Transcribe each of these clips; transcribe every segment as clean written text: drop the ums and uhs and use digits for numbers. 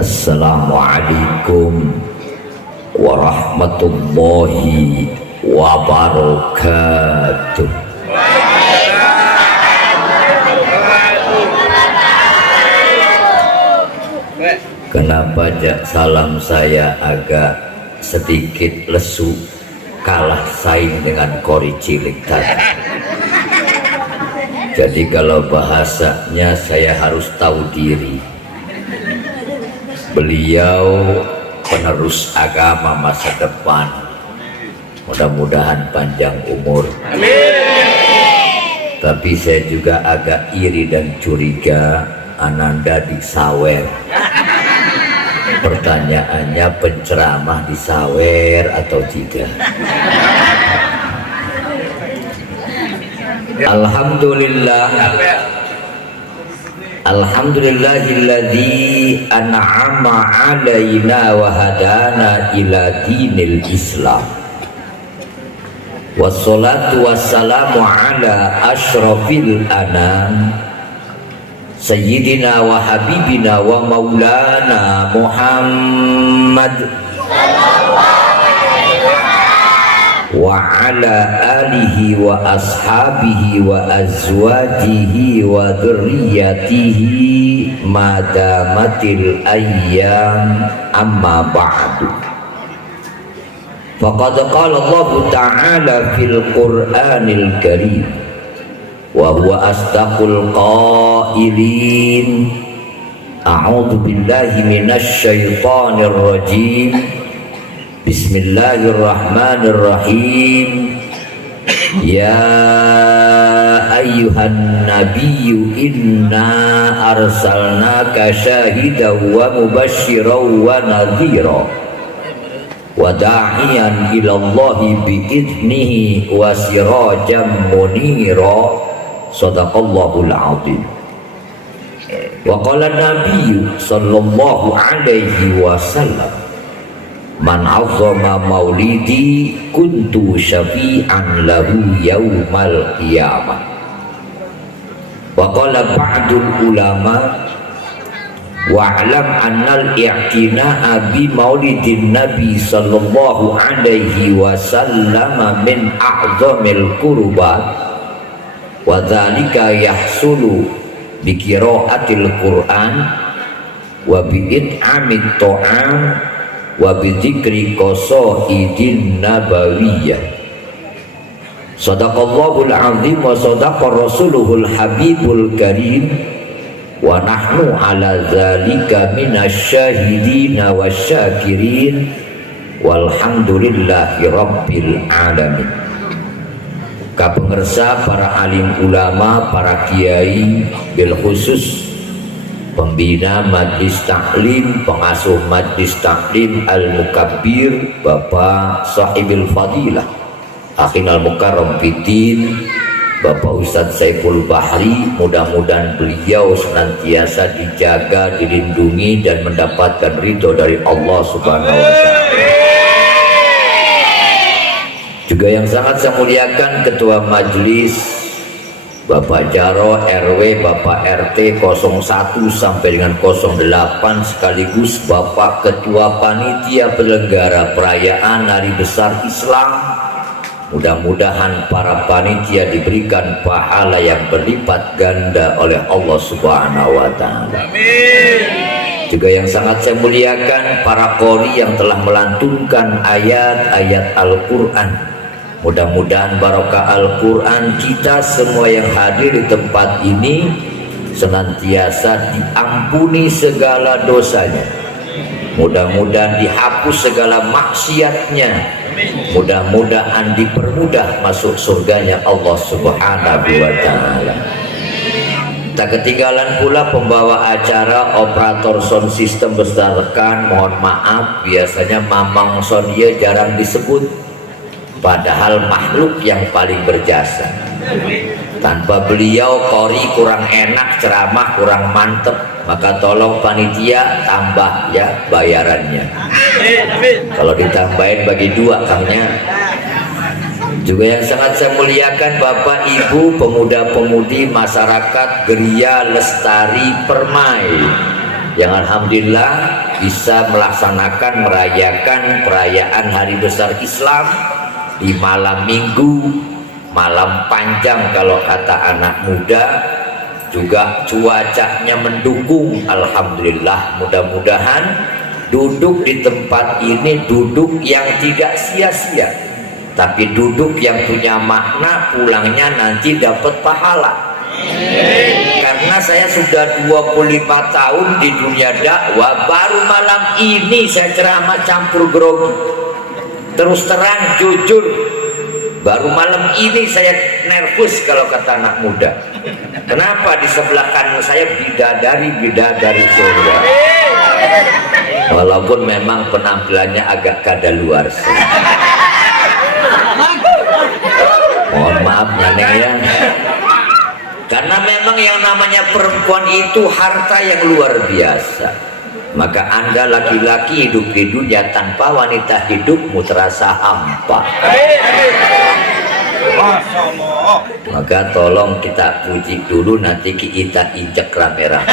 Assalamualaikum warahmatullahi wabarakatuh. Kenapa salam saya agak sedikit lesu, kalah saing dengan kori cilik tadi. Jadi kalau bahasanya saya harus tahu diri. Beliau penerus agama masa depan, mudah-mudahan panjang umur. Amin. Tapi saya juga agak iri dan curiga Ananda disawer. Pertanyaannya, penceramah disawer atau tidak? Alhamdulillah, alhamdulillahilladzi an'ama alaina wa hadana ila dinil Islam. Wassalatu wassalamu ala asyrafil anam sayyidina wa habibina wa maulana Muhammad wa ala alihi wa ashabihi wa azwajihi wa dzurriyyatihi madamatil ayyam, amma ba'du. Faqad qala Allah ta'ala fil Qur'anil Karim wa huwa asdaqul qailin. A'udzu billahi minasy syaithanir rajim. Bismillahirrahmanirrahim. Ya ayyuhan nabiyyu inna arsalnaka syahidan wa mubasysyiran wa nadhira wa da'iyan ilallahi bi'idnihi wa sirajan munira. Shadaqallahul azim. Wa qala nabiyyu sallallahu alaihi wasallam, man azzama maulidi kuntu syafi'an lahu yaumal qiyamah. Wa qala ba'dul ulama wa'lam annal i'tina'a bi maulidin nabi sallallahu alaihi wasallam min a'zamil qurbat wa dzalika yahsulu bi qiraatil Qur'an wa bi it'amit ta'am wa bidzikri qasaidin nabawiyyah. Shadaqallahul azim wa shadaqa rasuluhul habibul karim wa nahnu ala dzalika minasyahidina wasyakirin walhamdulillahi rabbil alamin. Kapengersa para alim ulama, para kiai, bil khusus pembina Majlis Taklim, pengasuh Majlis Taklim Al-Mukabbir, Bapak Sahibil Fadilah Akhinal Mukarram Fiddin, Bapak Ustadz Saiful Bahri. Mudah-mudahan beliau senantiasa dijaga, dilindungi dan mendapatkan ridho dari Allah Subhanahu wa Ta'ala. Juga yang sangat saya muliakan Ketua Majlis Bapak Jaro RW, Bapak RT 01 sampai dengan 08, sekaligus Bapak Ketua Panitia Penyelenggara Perayaan Hari Besar Islam. Mudah-mudahan para panitia diberikan pahala yang berlipat ganda oleh Allah Subhanahu wa Ta'ala. Amin. Juga yang sangat saya muliakan para qori yang telah melantunkan ayat-ayat Al-Quran. Mudah-mudahan barokah Al-Quran kita semua yang hadir di tempat ini senantiasa diampuni segala dosanya. Mudah-mudahan dihapus segala maksiatnya. Mudah-mudahan dipermudah masuk surganya Allah Subhanahu wa Ta'ala. Tak ketinggalan pula pembawa acara, operator sound system besar rekan, mohon maaf biasanya Mamang Sodia jarang disebut. Padahal makhluk yang paling berjasa. Tanpa beliau qori kurang enak, ceramah kurang mantep. Maka tolong panitia tambah ya bayarannya. Kalau ditambahin bagi dua kangnya. Juga yang sangat saya muliakan Bapak Ibu pemuda-pemudi masyarakat Geria Lestari Permai, yang alhamdulillah bisa melaksanakan merayakan perayaan hari besar Islam di malam minggu, malam panjang kalau kata anak muda, juga cuacanya mendukung. Alhamdulillah, mudah-mudahan duduk di tempat ini duduk yang tidak sia-sia, tapi duduk yang punya makna, pulangnya nanti dapat pahala. Karena saya sudah 25 tahun di dunia dakwah, baru malam ini saya ceramah campur grogi. Terus terang jujur, baru malam ini saya nervous kalau kata anak muda. Kenapa? Di sebelah kanan saya bidadari surga. Walaupun memang penampilannya agak kadaluarsa. Mohon maaf Nenek ya. Karena memang yang namanya perempuan itu harta yang luar biasa. Maka Anda laki-laki hidup di dunia tanpa wanita, hidupmu terasa hampa. Maka tolong kita puji dulu, nanti kita injek rame-rame.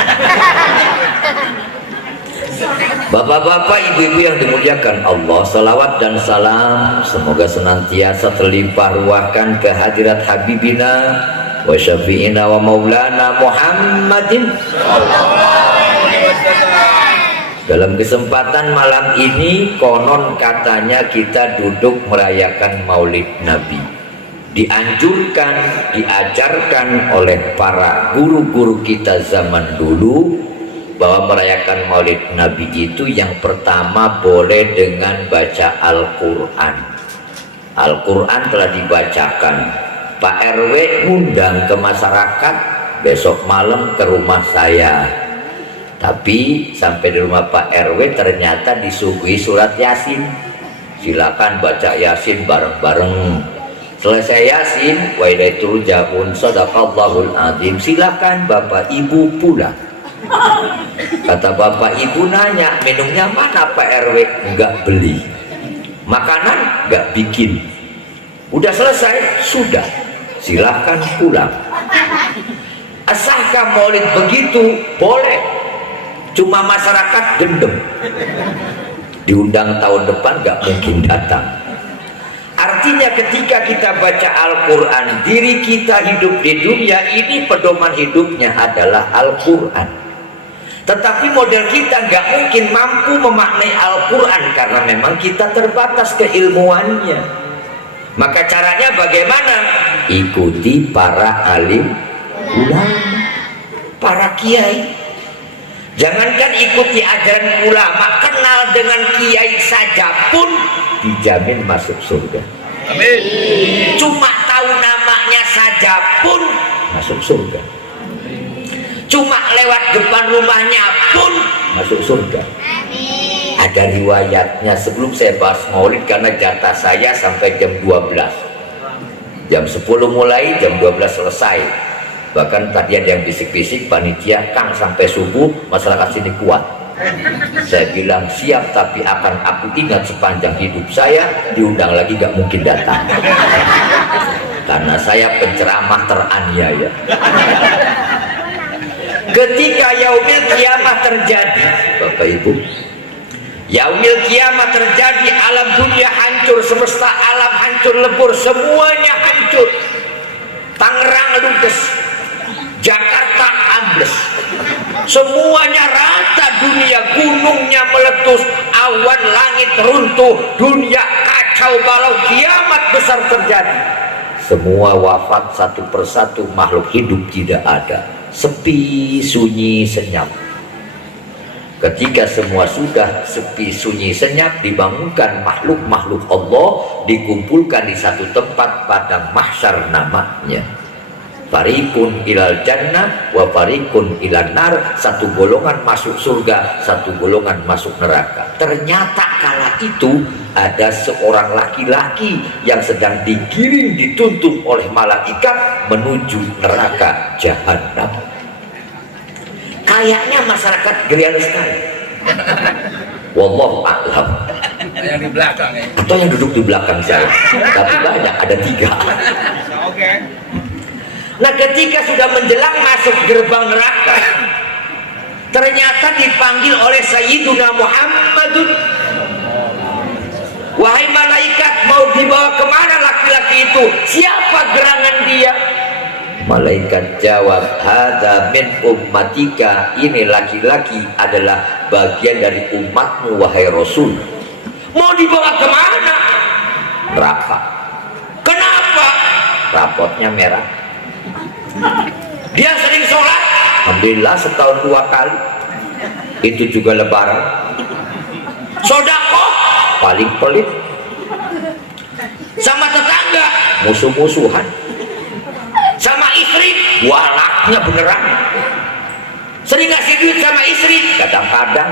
Bapak-bapak, ibu-ibu yang dimuliakan Allah, salawat dan salam semoga senantiasa terlimpah ruahkan kehadirat Habibina wa syafi'ina wa maulana Muhammadin. Dalam kesempatan malam ini konon katanya kita duduk merayakan Maulid Nabi. Dianjurkan, diajarkan oleh para guru-guru kita zaman dulu bahwa merayakan Maulid Nabi itu yang pertama boleh dengan baca Al-Quran. Al-Quran telah dibacakan. Pak RW ngundang ke masyarakat besok malam ke rumah saya, tapi sampai di rumah Pak RW ternyata disuguhi surat Yasin. Silakan baca Yasin bareng-bareng. Selesai Yasin, wa ilaihi turja'un, shadaqallahul azim. Silakan Bapak Ibu pulang. Kata Bapak Ibu nanya, minumnya mana Pak RW? Enggak beli. Makanan enggak bikin. Udah selesai? Sudah. Silahkan pulang. Asahkah maulid begitu? Boleh. Cuma masyarakat dendam. Diundang tahun depan gak mungkin datang. Artinya ketika kita baca Al-Quran, diri kita hidup di dunia ini pedoman hidupnya adalah Al-Quran. Tetapi model kita gak mungkin mampu memaknai Al-Quran karena memang kita terbatas keilmuannya. Maka caranya bagaimana? Ikuti para alim ulama, para kiai. Jangankan ikuti ajaran ulama, kenal dengan kiai saja pun dijamin masuk surga. Amin. Cuma tahu namanya saja pun masuk surga. Cuma lewat depan rumahnya pun masuk surga. Ada riwayatnya. Sebelum saya bahas maulid, karena jatah saya sampai jam 12, jam 10 mulai, jam 12 selesai. Bahkan tadi ada yang bisik-bisik panitia, Kang sampai subuh masyarakat sini kuat. Saya bilang siap, tapi akan aku ingat sepanjang hidup saya. Diundang lagi gak mungkin datang karena saya penceramah teraniaya. Ketika yaumil kiamat terjadi, Bapak Ibu, yaumil kiamat terjadi, alam dunia hancur, semesta alam hancur lebur, semuanya hancur. Tangerang ludes, Jakarta ambles, semuanya rata dunia, gunungnya meletus, awan langit runtuh, dunia kacau balau, kiamat besar terjadi. Semua wafat satu persatu, makhluk hidup tidak ada, sepi sunyi senyap. Ketika semua sudah sepi sunyi senyap, dibangunkan makhluk-makhluk Allah, dikumpulkan di satu tempat pada mahsyar namanya. Fariqun ilal jannah wa fariqun ilal nar. Satu golongan masuk surga, satu golongan masuk neraka. Ternyata kala itu ada seorang laki-laki yang sedang digiring, dituntun oleh malaikat menuju neraka jahanam. Kayaknya masyarakat gerian sekali. Wallahu a'lam. Yang di belakang ya. Atau yang duduk di belakang saya. Tapi banyak, ada 3. Nah, ketika sudah menjelang masuk gerbang neraka, ternyata dipanggil oleh Sayyiduna Muhammadun. Wahai malaikat, mau dibawa kemana laki-laki itu? Siapa gerangan dia? Malaikat jawab, hadza min ummatika, ini laki-laki adalah bagian dari umatmu wahai Rasul. Mau dibawa kemana? Neraka. Kenapa? Rapotnya merah. Dia sering sholat, alhamdulillah setahun 2 kali, itu juga lebaran. Sodako paling pelit, sama tetangga musuh-musuhan, sama istri walaknya beneran, sering ngasih duit sama istri kadang-kadang.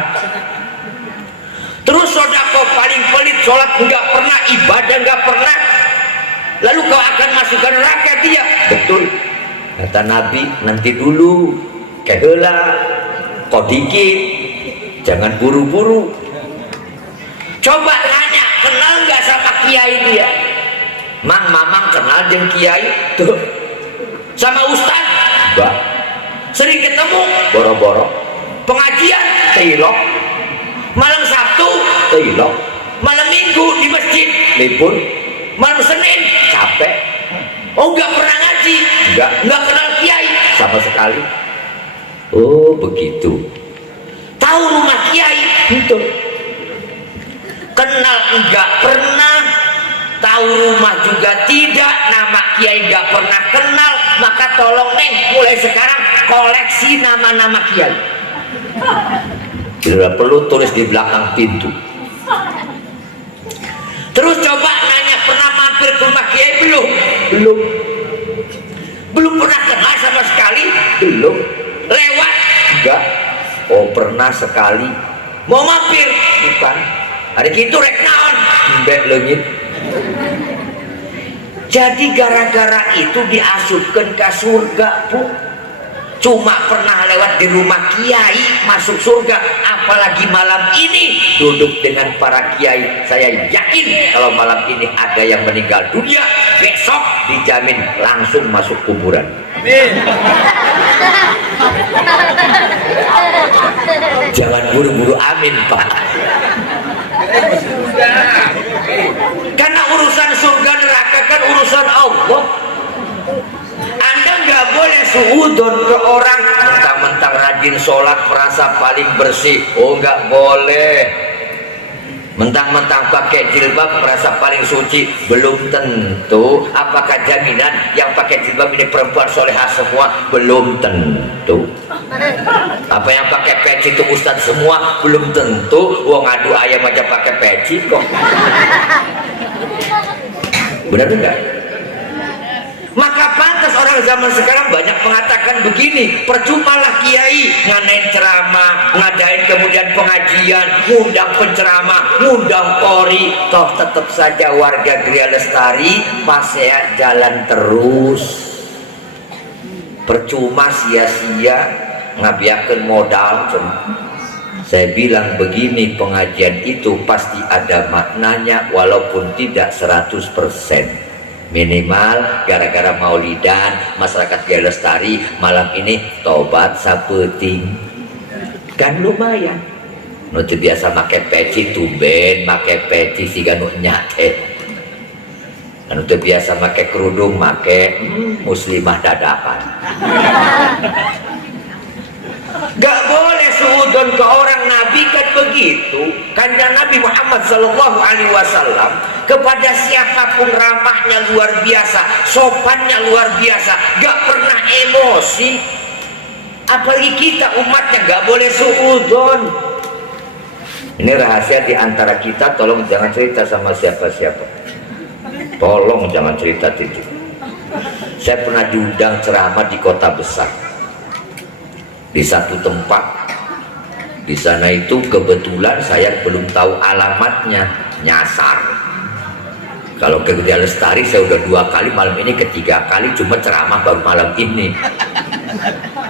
Terus sodako paling pelit, sholat nggak pernah, ibadah nggak pernah. Lalu kau akan masukkan neraka dia? Betul, kata Nabi, nanti dulu, kehela, kau dikit, jangan buru-buru. Coba nanya, kenal nggak sama kiai dia? Mang mamang kenal dengan kiai? Tuh. Sama ustaz? Enggak. Sering ketemu? Boro-boro. Pengajian? Tilok. Malam Sabtu? Tilok. Malam Minggu di masjid? Libur. Malam Senin? Capek. Oh, nggak pernah ngaji? Nggak kenal kiai? Sama sekali. Oh, begitu. Tahu rumah kiai? Itu. Kenal enggak pernah, tahu rumah juga tidak, nama kiai enggak pernah kenal. Maka tolong neng, mulai sekarang koleksi nama-nama kiai. Tidak perlu tulis di belakang pintu. Terus coba nanya, pernah mampir ke rumah kiai belum? Belum pernah kenal sama sekali? Belum. Lewat? Enggak. Oh, pernah sekali. Mau mampir? Bukan. Ada gitu rek naon mbek leungit. Jadi gara-gara itu diasupkan ke surga, Bu. Cuma pernah lewat di rumah kiai masuk surga, apalagi malam ini duduk dengan para kiai. Saya yakin kalau malam ini ada yang meninggal dunia, besok dijamin langsung masuk kuburan. Amin. Jangan buru-buru amin, Pak. Karena urusan surga neraka kan urusan Allah. Anda nggak boleh suudon ke orang mentang-mentang rajin sholat merasa paling bersih. Oh, nggak boleh. Mentang-mentang pakai jilbab merasa paling suci. Belum tentu. Apakah jaminan yang pakai jilbab ini perempuan solehah semua? Belum tentu. Apa yang pakai peci itu ustadz semua? Belum tentu. Wong adu ayam aja pakai peci kok. Benar enggak? Maka pantas orang zaman sekarang banyak mengatakan begini, percumalah kiai ngadain ceramah, ngadain kemudian pengajian, ngundang penceramah, ngundang qori, toh tetap saja warga Gria Lestari masih jalan terus. Percuma sia-sia ngabiakeun modal. Saya bilang begini, pengajian itu pasti ada maknanya walaupun tidak 100%. Minimal gara-gara maulidan masyarakat Gria Lestari malam ini tobat sapeting kan lumayan. Nu teu biasa make peci tumben make peci siga nu nyate. Nu teu biasa make kerudung make muslimah dadakan. Gak boleh suudon ke orang. Nabi kan begitu. Kanjeng Nabi Muhammad Sallallahu Alaihi Wasallam kepada siapapun ramahnya luar biasa, sopannya luar biasa, gak pernah emosi. Apalagi kita umatnya gak boleh suudon. Ini rahasia di antara kita. Tolong jangan cerita sama siapa-siapa. Tolong jangan cerita titik. Saya pernah diundang ceramah di kota besar, di satu tempat. Di sana itu kebetulan saya belum tahu alamatnya, nyasar. Kalau ke Gria Lestari saya udah 2 kali, malam ini ketiga kali, cuma ceramah baru malam ini.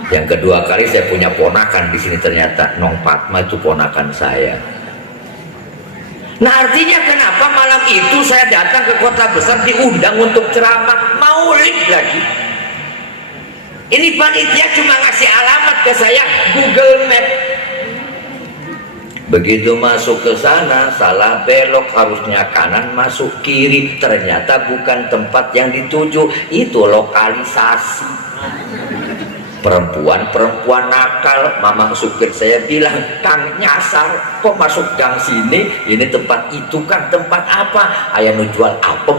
Yang kedua kali saya punya ponakan di sini, ternyata Nong Fatma itu ponakan saya. Nah artinya kenapa malam itu saya datang ke kota besar diundang untuk ceramah maulid lagi. Ini panitia cuma ngasih alamat ke saya, Google Map. Begitu masuk ke sana, salah belok, harusnya kanan masuk kiri. Ternyata bukan tempat yang dituju, itu lokalisasi. Perempuan nakal. Mama supir saya bilang, Kang nyasar, kok masuk gang sini? Ini tempat itu kan tempat apa? Ayah nu jual apem.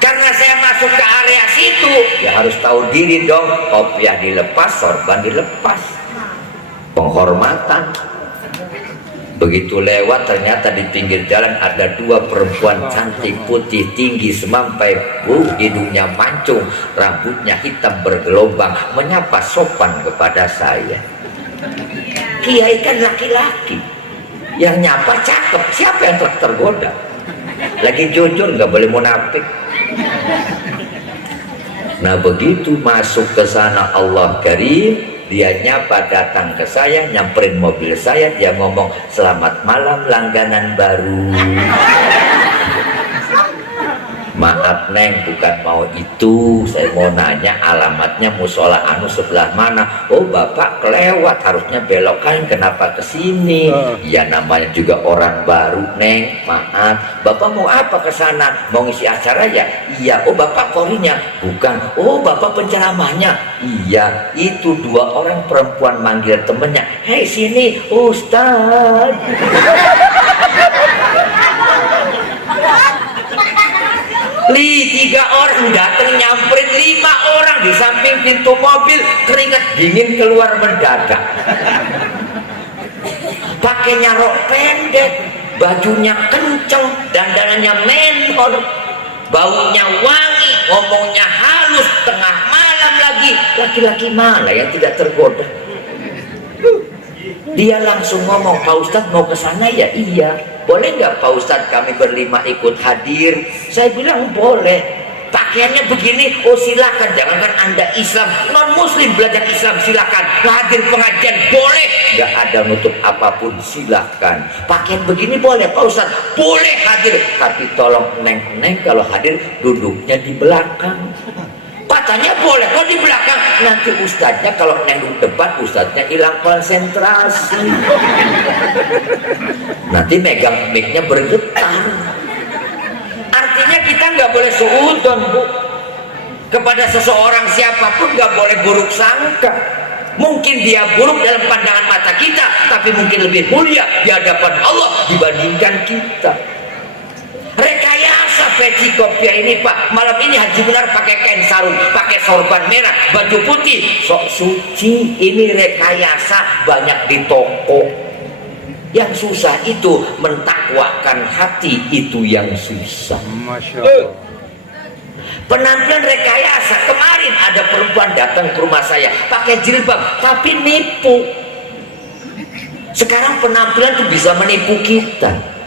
Karena saya masuk ke area situ, ya harus tahu diri dong. Kopiah dilepas, sorban dilepas, penghormatan. Begitu lewat, ternyata di pinggir jalan ada dua perempuan cantik, putih, tinggi semampai, hidungnya mancung, rambutnya hitam bergelombang, menyapa sopan kepada saya. Kiai kan laki-laki, yang nyapa cakep, siapa yang tergoda? Lagi jujur, nggak boleh munafik. Nah begitu masuk ke sana, Allah karim, dia nyapa datang ke saya, nyamperin mobil saya, dia ngomong, selamat malam langganan baru. Maaf Neng, bukan mau itu, saya mau nanya alamatnya musola anu sebelah mana. Oh Bapak kelewat, harusnya belok kan, kenapa kesini? Ya namanya juga orang baru Neng, maaf. Bapak mau apa ke sana? Mau ngisi acara ya? Iya. Oh Bapak korinya? Bukan. Oh Bapak penceramahnya? Iya. Itu dua orang perempuan manggil temennya, hei sini Ustaz. Tiga orang datang nyamperin, 5 orang di samping pintu mobil, keringat dingin keluar mendadak. Pakainya rok pendek, bajunya kenceng, dandanannya menor, baunya wangi, ngomongnya halus, tengah malam lagi. Laki-laki mana yang tidak tergoda? Dia langsung ngomong, Pak Ustadz mau ke sana ya? Iya. Boleh nggak Pak Ustadz kami berlima ikut hadir? Saya bilang boleh. Pakaiannya begini, oh silakan. Jangankan Anda Islam, non Muslim belajar Islam silakan. Hadir pengajian boleh. Nggak ada nutup apapun, silakan. Pakaian begini boleh Pak Ustadz, boleh hadir. Tapi tolong Neng kalau hadir duduknya di belakang. Katanya boleh, kok di belakang? Nanti ustadznya kalau Neng duduk depan, ustadznya hilang konsentrasi. Nanti megang mic-nya bergetar. Artinya kita nggak boleh suudzon, Bu. Kepada seseorang siapapun nggak boleh buruk sangka. Mungkin dia buruk dalam pandangan mata kita, tapi mungkin lebih mulia di hadapan Allah dibandingkan kita. Rekayasa peci kopiah ini Pak, malam ini Haji Benar pakai kain sarung, pakai sorban merah, baju putih, sok suci. Ini rekayasa, banyak di toko. Yang susah itu mentakwakan hati, itu yang susah. Masya Allah. Penampilan rekayasa, kemarin ada perempuan datang ke rumah saya pakai jilbab tapi nipu. Sekarang penampilan tuh bisa menipu kita.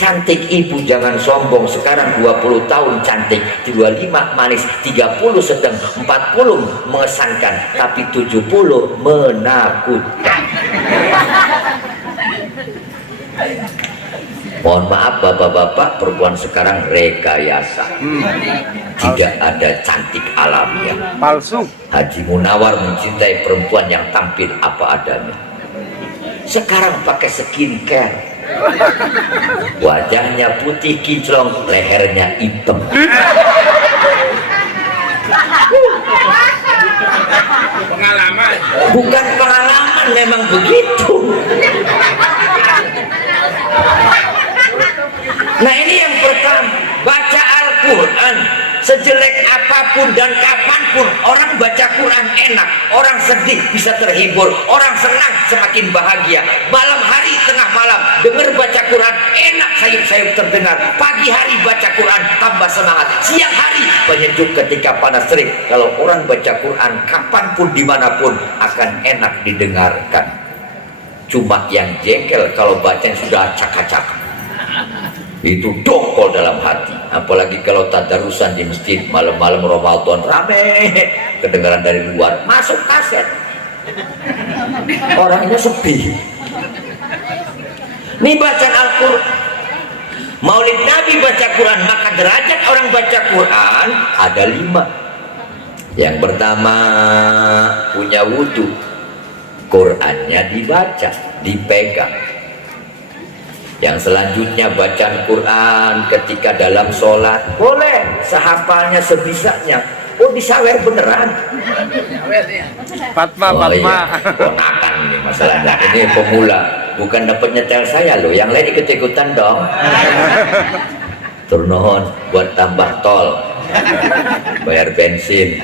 Cantik ibu jangan sombong, sekarang 20 tahun cantik, 25 manis, 30 sedang, 40 mengesankan, tapi 70 menakutkan. Mohon maaf bapak-bapak, perempuan sekarang rekayasa. Tidak ada cantik alamiah. Palsu. Haji Munawar mencintai perempuan yang tampil apa adanya. Sekarang pakai skincare. Wajahnya putih kinclong, lehernya hitam. Pengalaman. Bukan pengalaman, memang begitu. Nah ini yang pertama, baca Al-Quran. Sejelek apapun dan kapanpun orang baca Quran enak, orang sedih bisa terhibur, orang senang semakin bahagia. Malam hari, tengah malam dengar baca Quran enak, sayup-sayup terdengar. Pagi hari baca Quran tambah semangat, siang hari penyejuk ketika panas terik. Kalau orang baca Quran kapanpun dimanapun akan enak didengarkan. Cuma yang jengkel kalau bacanya sudah acak-acak, itu dongkol dalam hati. Apalagi kalau tadarusan di masjid malam-malam Ramadan rame, kedengaran dari luar, masuk kaset, orangnya sepi. Nih bacaan Al-Quran Maulid Nabi baca Quran, maka derajat orang baca Quran ada 5. Yang pertama, punya wudhu, Qurannya dibaca, dipegang. Yang selanjutnya, bacaan Quran ketika dalam sholat boleh sehafalnya sebisanya. Oh, disawer beneran. Fatma, Oh Fatma. iya, ponakan ini masalahnya. Ini pemula, bukan dapat nyetel saya loh. Yang lain ikut-ikutan dong. Turnohon buat tambah tol, bayar bensin.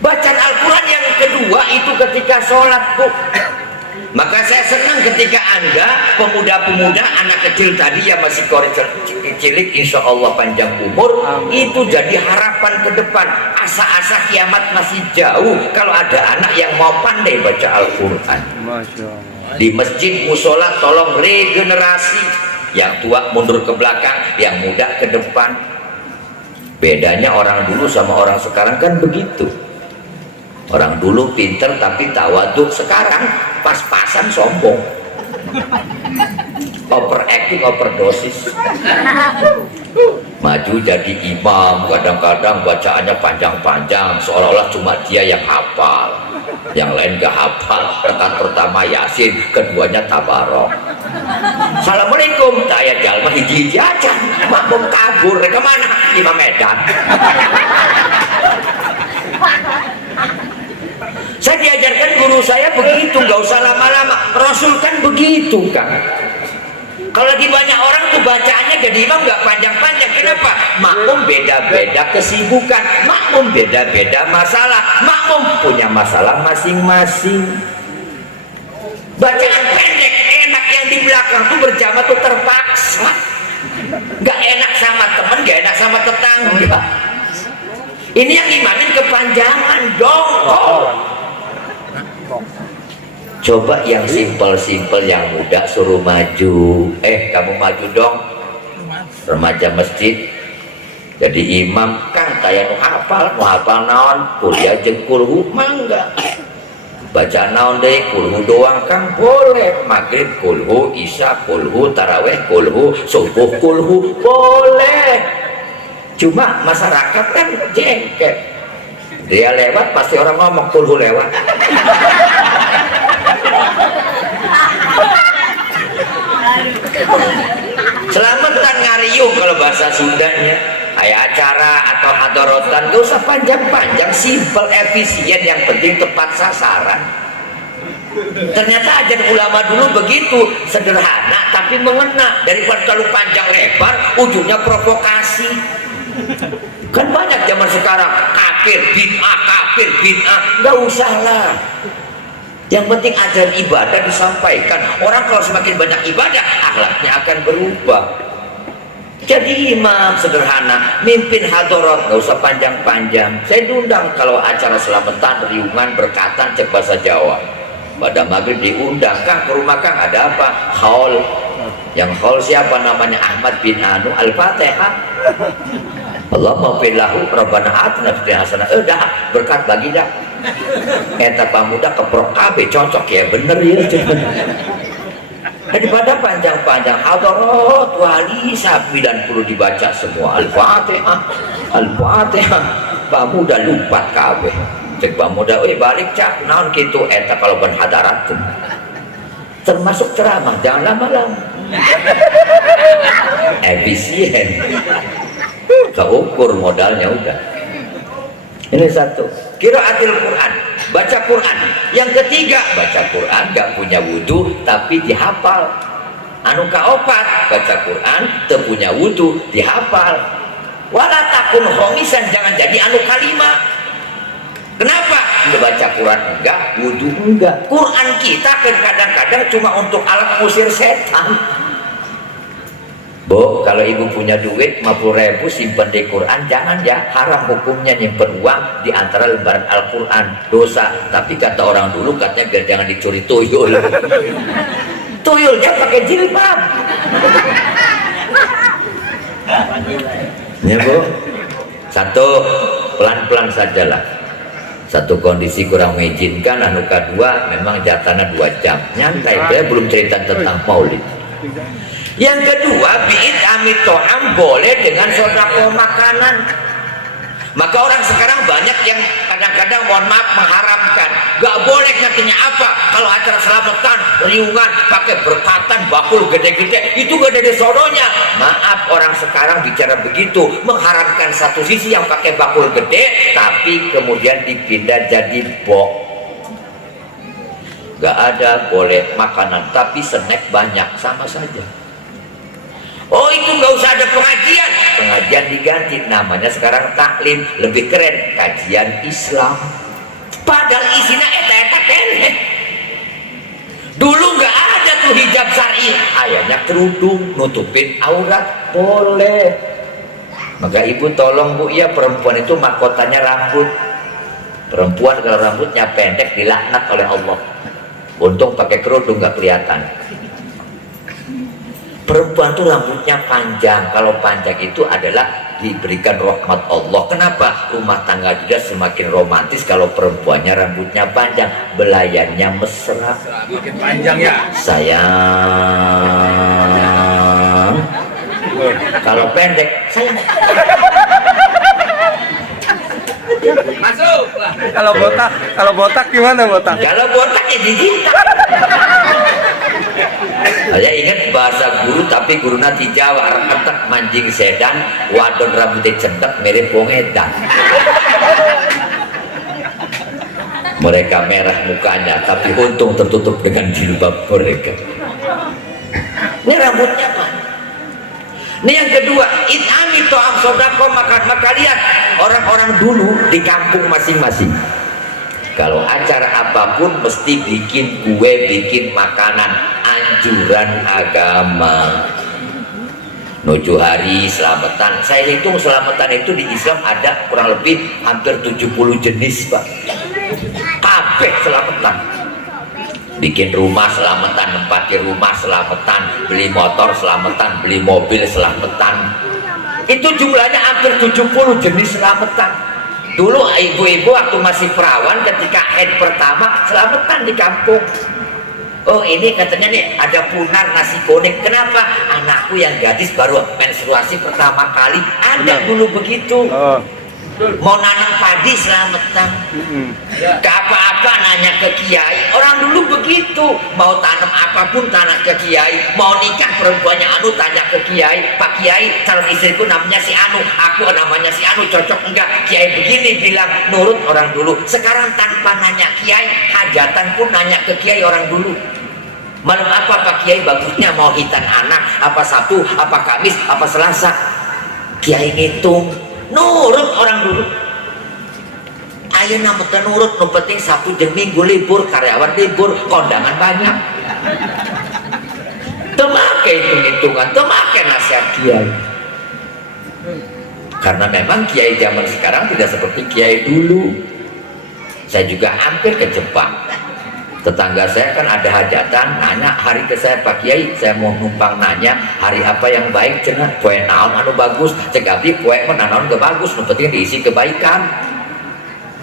Bacaan Al-Quran yang kedua itu ketika sholat, Bu. Maka saya senang ketika Anda, pemuda-pemuda, anak kecil tadi yang masih cilik, insya Allah panjang umur, itu jadi harapan ke depan. Asa-asa kiamat masih jauh kalau ada anak yang mau pandai baca Al-Quran. Masya Allah. Di masjid, musola, tolong regenerasi. Yang tua mundur ke belakang, yang muda ke depan. Bedanya orang dulu sama orang sekarang kan begitu. Orang dulu pinter tapi tawaduk, sekarang pas-pasan sombong. Overacting, overdosis. Maju jadi imam, kadang-kadang bacaannya panjang-panjang, seolah-olah cuma dia yang hafal, yang lain gak hafal. Rakaat pertama Yasin, keduanya Tabarok. Assalamualaikum, saya jalma hiji-hiji aja, makmum kabur, kemana? Imam Medan. Saya diajarkan guru saya begitu, nggak usah lama-lama. Rasul kan begitu kan. Kalau lagi banyak orang tuh bacaannya jadi imam nggak panjang-panjang. Kenapa? Makmum beda-beda kesibukan, makmum beda-beda masalah, makmum punya masalah masing-masing. Bacaan pendek enak, yang di belakang tuh berjamaah tuh terpaksa. Nggak enak sama temen, nggak enak sama tetangga. Ini yang imanin kepanjangan dong. Coba yang simpel-simpel, yang muda suruh maju. Kamu maju dong, remaja masjid jadi imam. Kang taya nu hafal naon, kuliah jeung kulhu mangga. Baca naon deui, kulhu doang Kang boleh. Maghrib kulhu, isya kulhu, taraweh kulhu, subuh kulhu boleh. Cuma masyarakat kan jengkel. Dia lewat pasti orang ngomong kulhu lewat. Selamatan ngariung kalau bahasa Sundanya. Kayak acara atau hadorotan gak usah panjang-panjang, simple, efisien, yang penting tepat sasaran. Ternyata ajaran ulama dulu begitu, sederhana tapi mengena. Daripada terlalu panjang lebar, ujungnya provokasi. Kan banyak zaman sekarang kafir bid'ah, nggak usah lah. Yang penting ajaran ibadah disampaikan. Orang kalau semakin banyak ibadah, akhlaknya akan berubah. Jadi imam sederhana, mimpin hadarat, nggak usah panjang-panjang. Saya diundang kalau acara selamatan, riungan, berkatan, cek bahasa Jawa. Pada maghrib diundang, Kang ke rumah Kang, ada apa? Haul. Yang haul siapa namanya? Ahmad bin Anu, Al-Fatihah. Allahumma fillahu rabbana atina fid dunya hasanah. Dah berkat bagi dah. Eta pamuda keprok kabeh cocok ya, bener ya. Daripada panjang-panjang hadarat wali 90 dibaca semua Al-Fatihah. Al-Fatihah. Pamuda lupa kabeh. Cek pamuda, balik cak naon kitu eta kalau ban hadarat. Termasuk ceramah, jangan lama-lama. Efisien. Keukur modalnya udah. Ini satu. Qiraatil Quran, baca Quran. Yang ketiga, baca Quran gak punya wudhu tapi dihafal. Anu kaopat, baca Quran teu punya wudhu dihafal. Wala takun khomisan, jangan jadi anu kalima. Kenapa? Baca Quran enggak, wudhu enggak. Quran kita kan kadang-kadang cuma untuk alat musir setan. Bu, kalau ibu punya duit 50.000 simpan di Quran, jangan ya, haram hukumnya nyimpen uang di antara lembaran Al-Quran, dosa. Tapi kata orang dulu katanya biar jangan dicuri tuyul. Tuyulnya pakai jilbab. Ya Bu, satu, pelan-pelan sajalah. Satu kondisi kurang mengizinkan, anu kedua memang jatahnya 2 jam. Nyantai, saya belum cerita tentang maulid. Yang kedua, bi'id amit to'am boleh dengan sodako makanan. Maka orang sekarang banyak yang kadang-kadang mohon maaf mengharamkan. Gak boleh katanya apa? Kalau acara selamatan, riungan, pakai berkatan, bakul gede-gede, itu gak ada sononya. Maaf, orang sekarang bicara begitu, mengharamkan satu sisi yang pakai bakul gede, tapi kemudian dipindah jadi bok. Gak ada boleh makanan, tapi snack banyak, sama saja. Oh itu nggak usah ada pengajian, pengajian diganti namanya sekarang taklim, lebih keren kajian Islam. Padahal isinya eta kene. Dulu nggak ada tuh hijab syar'i, ayahnya kerudung nutupin aurat boleh. Maka ibu tolong bu, ya perempuan itu mahkotanya rambut. Perempuan kalau rambutnya pendek dilaknat oleh Allah. Untung pakai kerudung nggak kelihatan. Perempuan tuh rambutnya panjang. Kalau panjang itu adalah diberikan rahmat Allah. Kenapa? Rumah tangga juga semakin romantis kalau perempuannya rambutnya panjang, belayannya mesra. Makin panjang ya. Sayang. Kalau pendek, sayang. Masuk. Kalau botak gimana botak? Kalau botak ya dicinta. Saya ingat bahasa guru, tapi guru nanti Jawa reketek mancing sedan, wadon rambutnya cendek mirip wong edan. Mereka merah mukanya, tapi untung tertutup dengan jilbab mereka. Ini rambutnya apa? Ini yang kedua, it'ami to'am sodako, maka lihat orang-orang dulu di kampung masing-masing. Kalau acara apapun mesti bikin kue, bikin makanan, anjuran agama. Nuju hari selamatan, saya hitung selamatan itu di Islam ada kurang lebih hampir 70 jenis Pak. Kabeh selamatan. Bikin rumah selamatan, nempati rumah selamatan, beli motor selamatan, beli mobil selamatan. Itu jumlahnya hampir 70 jenis selamatan. Dulu ibu-ibu waktu masih perawan ketika haid pertama selamatan di kampung. Oh ini katanya nih ada punar nasi kuning. Kenapa? Anakku yang gadis baru menstruasi pertama kali. Ada dulu begitu. Mau nanam padi selamatan. Ke apa-apa nanya ke kiai. Orang dulu begitu. Mau tanam apapun tanya ke kiai. Mau nikah perempuannya anu tanya ke kiai. Pak kiai calon istriku namanya si anu, aku namanya si anu, cocok enggak? Kiai begini bilang, nurut orang dulu. Sekarang tanpa nanya kiai, hajatan pun nanya ke kiai orang dulu. Malam apa Pak Kiai bagusnya, mau hitan anak, apa Sabtu, apa Kamis, apa Selasa? Kiai ngitung, nurut orang dulu. Ayo namutan nurut, nu penting Sabtu jeung Minggu libur, karyawan libur, kondangan banyak. Temake hitung-hitungan, temake nasihat kiai. Karena memang kiai zaman sekarang tidak seperti kiai dulu. Saya juga hampir ke Jepang. Tetangga saya kan ada hajatan, nanya hari ke saya, Pak Kiai saya mau numpang nanya hari apa yang baik, cenah kue naon anu bagus, cek abdi kue naon ke bagus, nu penting diisi kebaikan.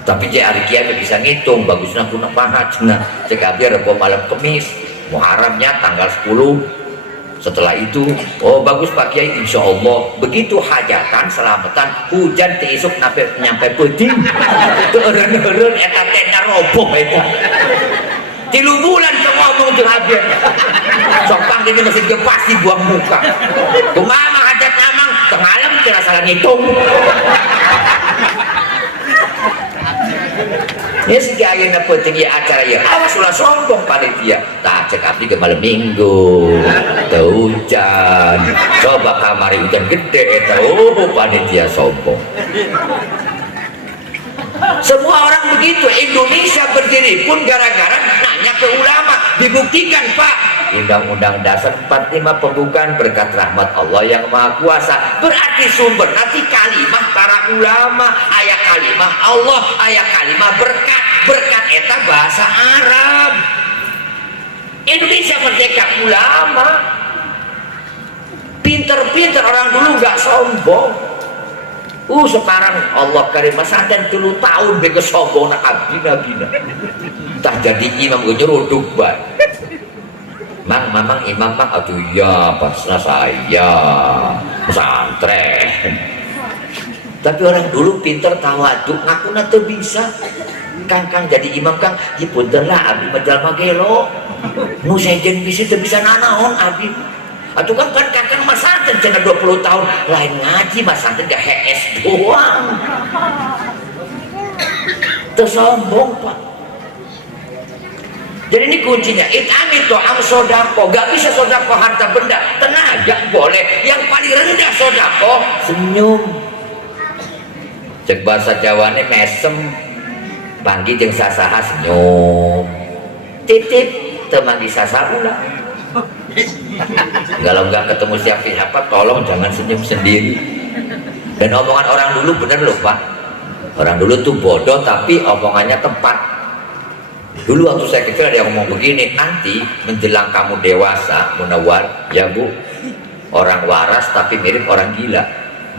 Tapi je hari Kiai bisa ngitung bagusnya kuna paha cenah, cek abdi rebo malam Kemis, Muharramnya tanggal 10. Setelah itu, oh bagus Pak Kiai, insya Allah. Begitu hajatan selamatan, hujan teisuk nyampe puting, keureun-eureun eta tenda roboh eta. 3 bulan ke ngomong tuh hadir. Sopang ini masih dia pasti buang muka. Kumaha mah hajat namang tengalam kira salah ngitung. Ya segi ayeuna penting ya acara ya. Awas ulah sombong panitia. Tah cek abdi ke malam Minggu. Teu hujan. Coba kamari hujan gede eta. Oh panitia sombong. Semua orang begitu. Indonesia berdiri pun gara-gara nanya ke ulama. Dibuktikan Pak, Undang-Undang Dasar 45 pembukaan berkat rahmat Allah yang Maha Kuasa. Berarti sumber nanti kalimah para ulama, ayat kalimah Allah, ayat kalimah berkat. Berkat eta bahasa Arab. Indonesia merdeka ulama. Pinter-pinter orang dulu gak sombong. Sekarang Allah karim masakan 3 tahun bega sombong nak abdi nabina. Tah jadi imam gue nyeruduk bah. Mang, mamang imam mang, aduh ya pasrah saya pesantren. Tapi orang dulu pinter tawaduk, ngaku nanti bisa. Kang jadi imam kang, ya punten lah abdi majal magelo. Nu sejen bisa nanaon abdi. Atuh kan kang masantren cenah 20 tahun lain ngaji masantren gak HS doang. Tersombong Pak. Jadi ini kuncinya, itami to'am sodako, gak bisa sodako harta benda, tenaga boleh, yang paling rendah sodako, senyum. Cek bahasa Jawane mesem, panggi jeung sasaha senyum, titip temanggi sasabula. Kalau nggak ketemu siapa tolong jangan senyum sendiri. Dan omongan orang dulu bener loh Pak, orang dulu tuh bodoh tapi omongannya tepat. Dulu waktu saya kecil ada yang ngomong begini, nanti menjelang kamu dewasa Munawar, ya Bu, orang waras tapi mirip orang gila.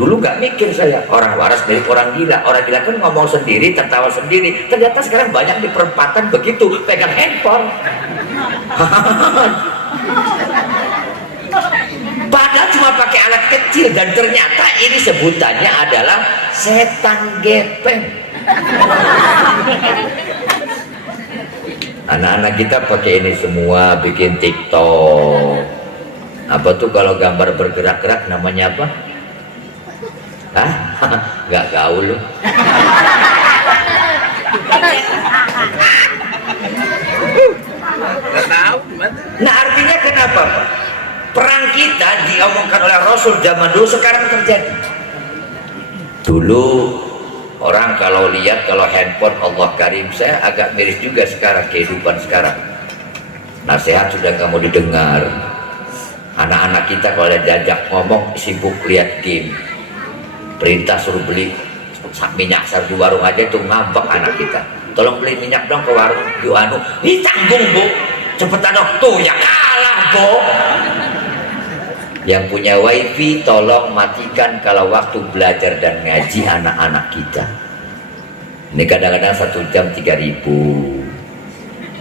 Dulu nggak mikir saya, orang waras mirip orang gila. Orang gila kan ngomong sendiri, tertawa sendiri. Ternyata sekarang banyak di perempatan begitu, pegang handphone. Padahal cuma pakai alat kecil, dan ternyata ini sebutannya adalah setan gepeng. Anak-anak kita pakai ini semua, bikin TikTok. Apa tuh kalau gambar bergerak-gerak namanya apa? Hah? Gak gaul lu. Nah artinya kenapa Pak? Perang kita diomongkan oleh Rasul zaman dulu sekarang terjadi. Dulu orang kalau lihat kalau handphone Allah Karim, saya agak miris juga sekarang kehidupan sekarang. Nasihat sudah kamu didengar. Anak-anak kita kalau diajak ngomong sibuk lihat game. Perintah suruh beli minyak di warung aja tuh ngambek anak kita. Tolong beli minyak dong ke warung. Yuk anu, ini tanggung Bu. Cepetan dong tuh ya kalah Bu. Yang punya wifi tolong matikan kalau waktu belajar dan ngaji anak-anak kita. Ini kadang-kadang 1 jam 3.000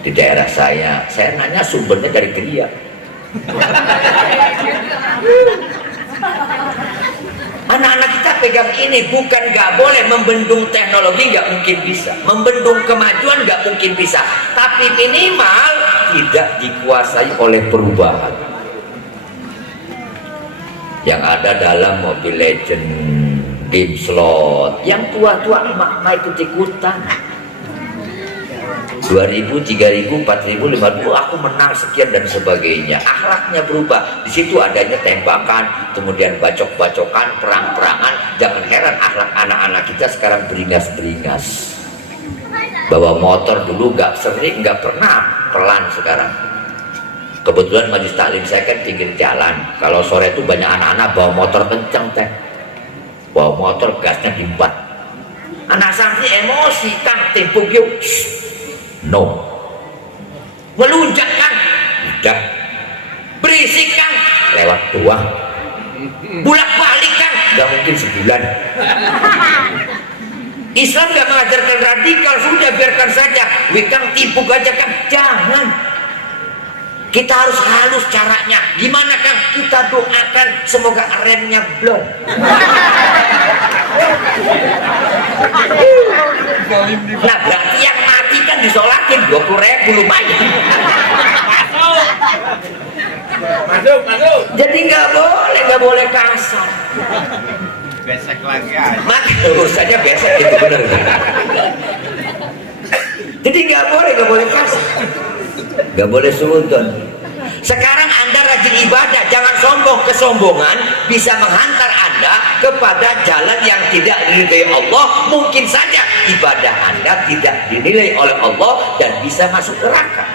di daerah saya. Saya nanya sumbernya dari Geria. Anak-anak kita pegang ini, bukan gak boleh membendung teknologi, gak mungkin bisa. Membendung kemajuan gak mungkin bisa. Tapi minimal tidak dikuasai oleh perubahan. Yang ada dalam Mobile Legend, game slot, yang tua-tua emak-emak ikut-ikutan. 2.000, 3.000, 4.000, 5.000, aku menang sekian dan sebagainya. Akhlaknya berubah. Di situ adanya tembakan, kemudian bacok-bacokan, perang-perangan. Jangan heran akhlak anak-anak kita sekarang beringas-beringas. Bawa motor dulu gak sering, gak pernah, pelan sekarang. Kebetulan majelis taklim saya kan pinggir jalan. Kalau sore itu banyak anak-anak bawa motor kenceng teh, bawa motor gasnya dimbat. Anak santri emosi Kang, tempuk yuk, no. Melunjak Kang, udah. Berisik Kang, lewat doang. Bulak-balik Kang, gak mungkin sebulan. Islam gak mengajarkan radikal, sudah biarkan saja. Wikang timpuk aja Kang, jangan. Kita harus halus caranya. Gimana Kang? Kita doakan semoga remnya blon. Nah berarti yang mati kan disolatin 20.000 lumayan. Masuk. Jadi nggak boleh kasar. Besek lagi aja. Maka urusannya besek itu benar. Jadi nggak boleh kasar. Gak boleh suudon. Sekarang Anda rajin ibadah, jangan sombong. Kesombongan bisa menghantar Anda kepada jalan yang tidak diridhai Allah. Mungkin saja ibadah Anda tidak dinilai oleh Allah dan bisa masuk neraka.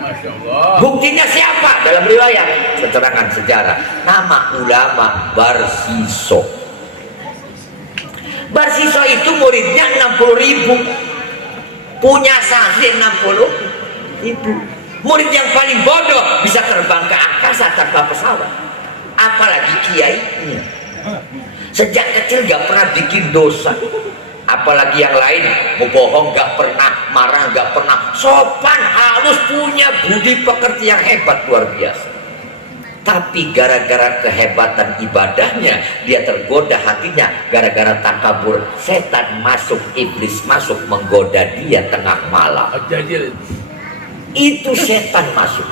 Masya Allah. Buktinya siapa? Dalam riwayat keterangan sejarah, nama ulama Barsiso. Barsiso itu muridnya 60.000, punya santri 60.000. Murid yang paling bodoh bisa terbang ke angkasa tanpa pesawat, apalagi kiainya. Sejak kecil gak pernah bikin dosa. apalagi yang lain, mau bohong nggak pernah, marah nggak pernah, sopan, halus, punya budi pekerti yang hebat luar biasa. Tapi gara-gara kehebatan ibadahnya, dia tergoda hatinya, gara-gara takabur, setan masuk, iblis masuk menggoda dia tengah malam. Itu setan masuk.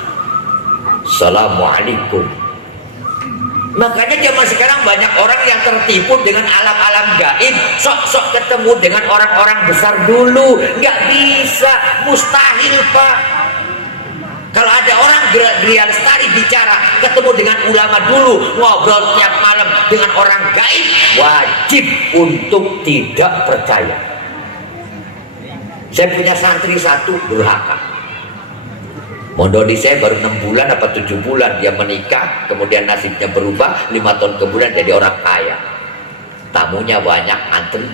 Assalamualaikum. Makanya zaman sekarang banyak orang yang tertipu dengan alam-alam gaib, sok-sok ketemu dengan orang-orang besar dulu. Nggak bisa, mustahil Pak. Kalau ada orang Gria Lestari bicara ketemu dengan ulama dulu, ngobrol tiap malam dengan orang gaib, wajib untuk tidak percaya. Saya punya santri satu durhaka. Mondok di saya baru 6 bulan apa 7 bulan dia menikah, kemudian nasibnya berubah, 5 tahun kemudian jadi orang kaya. Tamunya banyak, antri.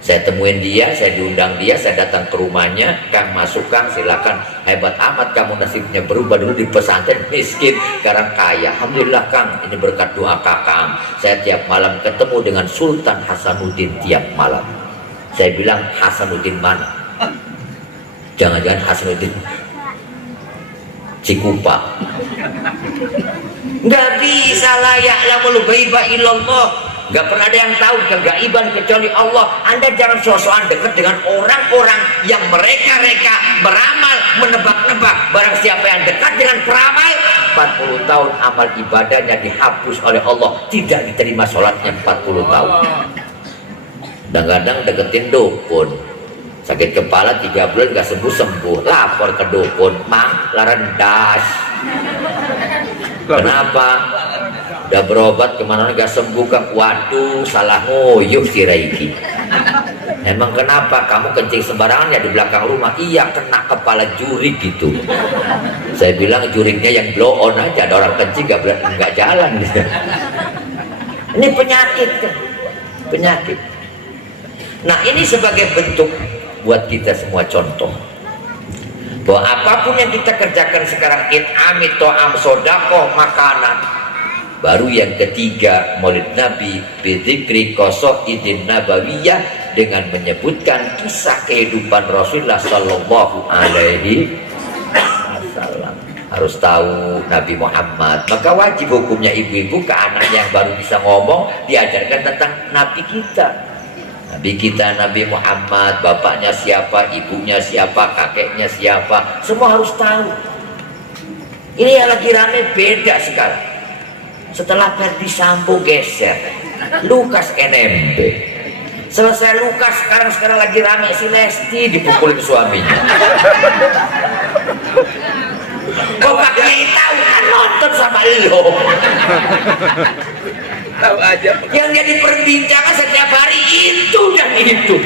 Saya temuin dia, saya diundang dia, saya datang ke rumahnya, Kang masuk Kang, silakan. Hebat amat kamu, nasibnya berubah, dulu di pesantren miskin, sekarang kaya. Alhamdulillah Kang, ini berkat doa Kakang. Saya tiap malam ketemu dengan Sultan Hasanuddin tiap malam. Saya bilang, Hasanuddin mana? Jangan-jangan Hasanuddin Cikupa. Nggak bisa layak lamul ghaiba illallah. Nggak pernah ada yang tahu kegaiban kecuali Allah. Anda jangan sosokan dekat dengan orang-orang yang mereka-reka beramal, menebak-nebak. Barang siapa yang dekat dengan peramal, 40 tahun amal ibadahnya dihapus oleh Allah, tidak diterima sholatnya 40 tahun. Kadang-kadang deketin dukun, sakit kepala 3 bulan gak sembuh-sembuh, lapor ke dukun, Mang larendas. Kenapa? Udah berobat kemana gak sembuh Kang? Waduh, salah nguyuh si Reiki. Emang kenapa? Kamu kencing sembarangan ya di belakang rumah? Iya, kena kepala jurik gitu. Saya bilang juriknya yang blow on aja, ada orang kencing gak jalan. Ini penyakit kan? Penyakit. Nah, ini sebagai bentuk buat kita semua contoh bahwa apapun yang kita kerjakan sekarang, it'ami to'am sodakoh makanan. Baru yang ketiga, maulid Nabi bidzikri qasaidin nabawiyah, dengan menyebutkan kisah kehidupan Rasulullah Sallallahu Alaihi Wasallam. Harus tahu Nabi Muhammad, maka wajib hukumnya ibu-ibu ke anaknya yang baru bisa ngomong diajarkan tentang Nabi kita. Nabi kita Nabi Muhammad, bapaknya siapa, ibunya siapa, kakeknya siapa, semua harus tahu. Ini yang lagi rame beda sekarang. Setelah Ferdi Sambo geser, Lukas NMB. Selesai Lukas, sekarang lagi rame si Lesti dipukulin suaminya. Kok Pak Kiai tahu kan nonton sama lo? Tahu aja. Yang jadi perbincangan setiap hari itu dan itu.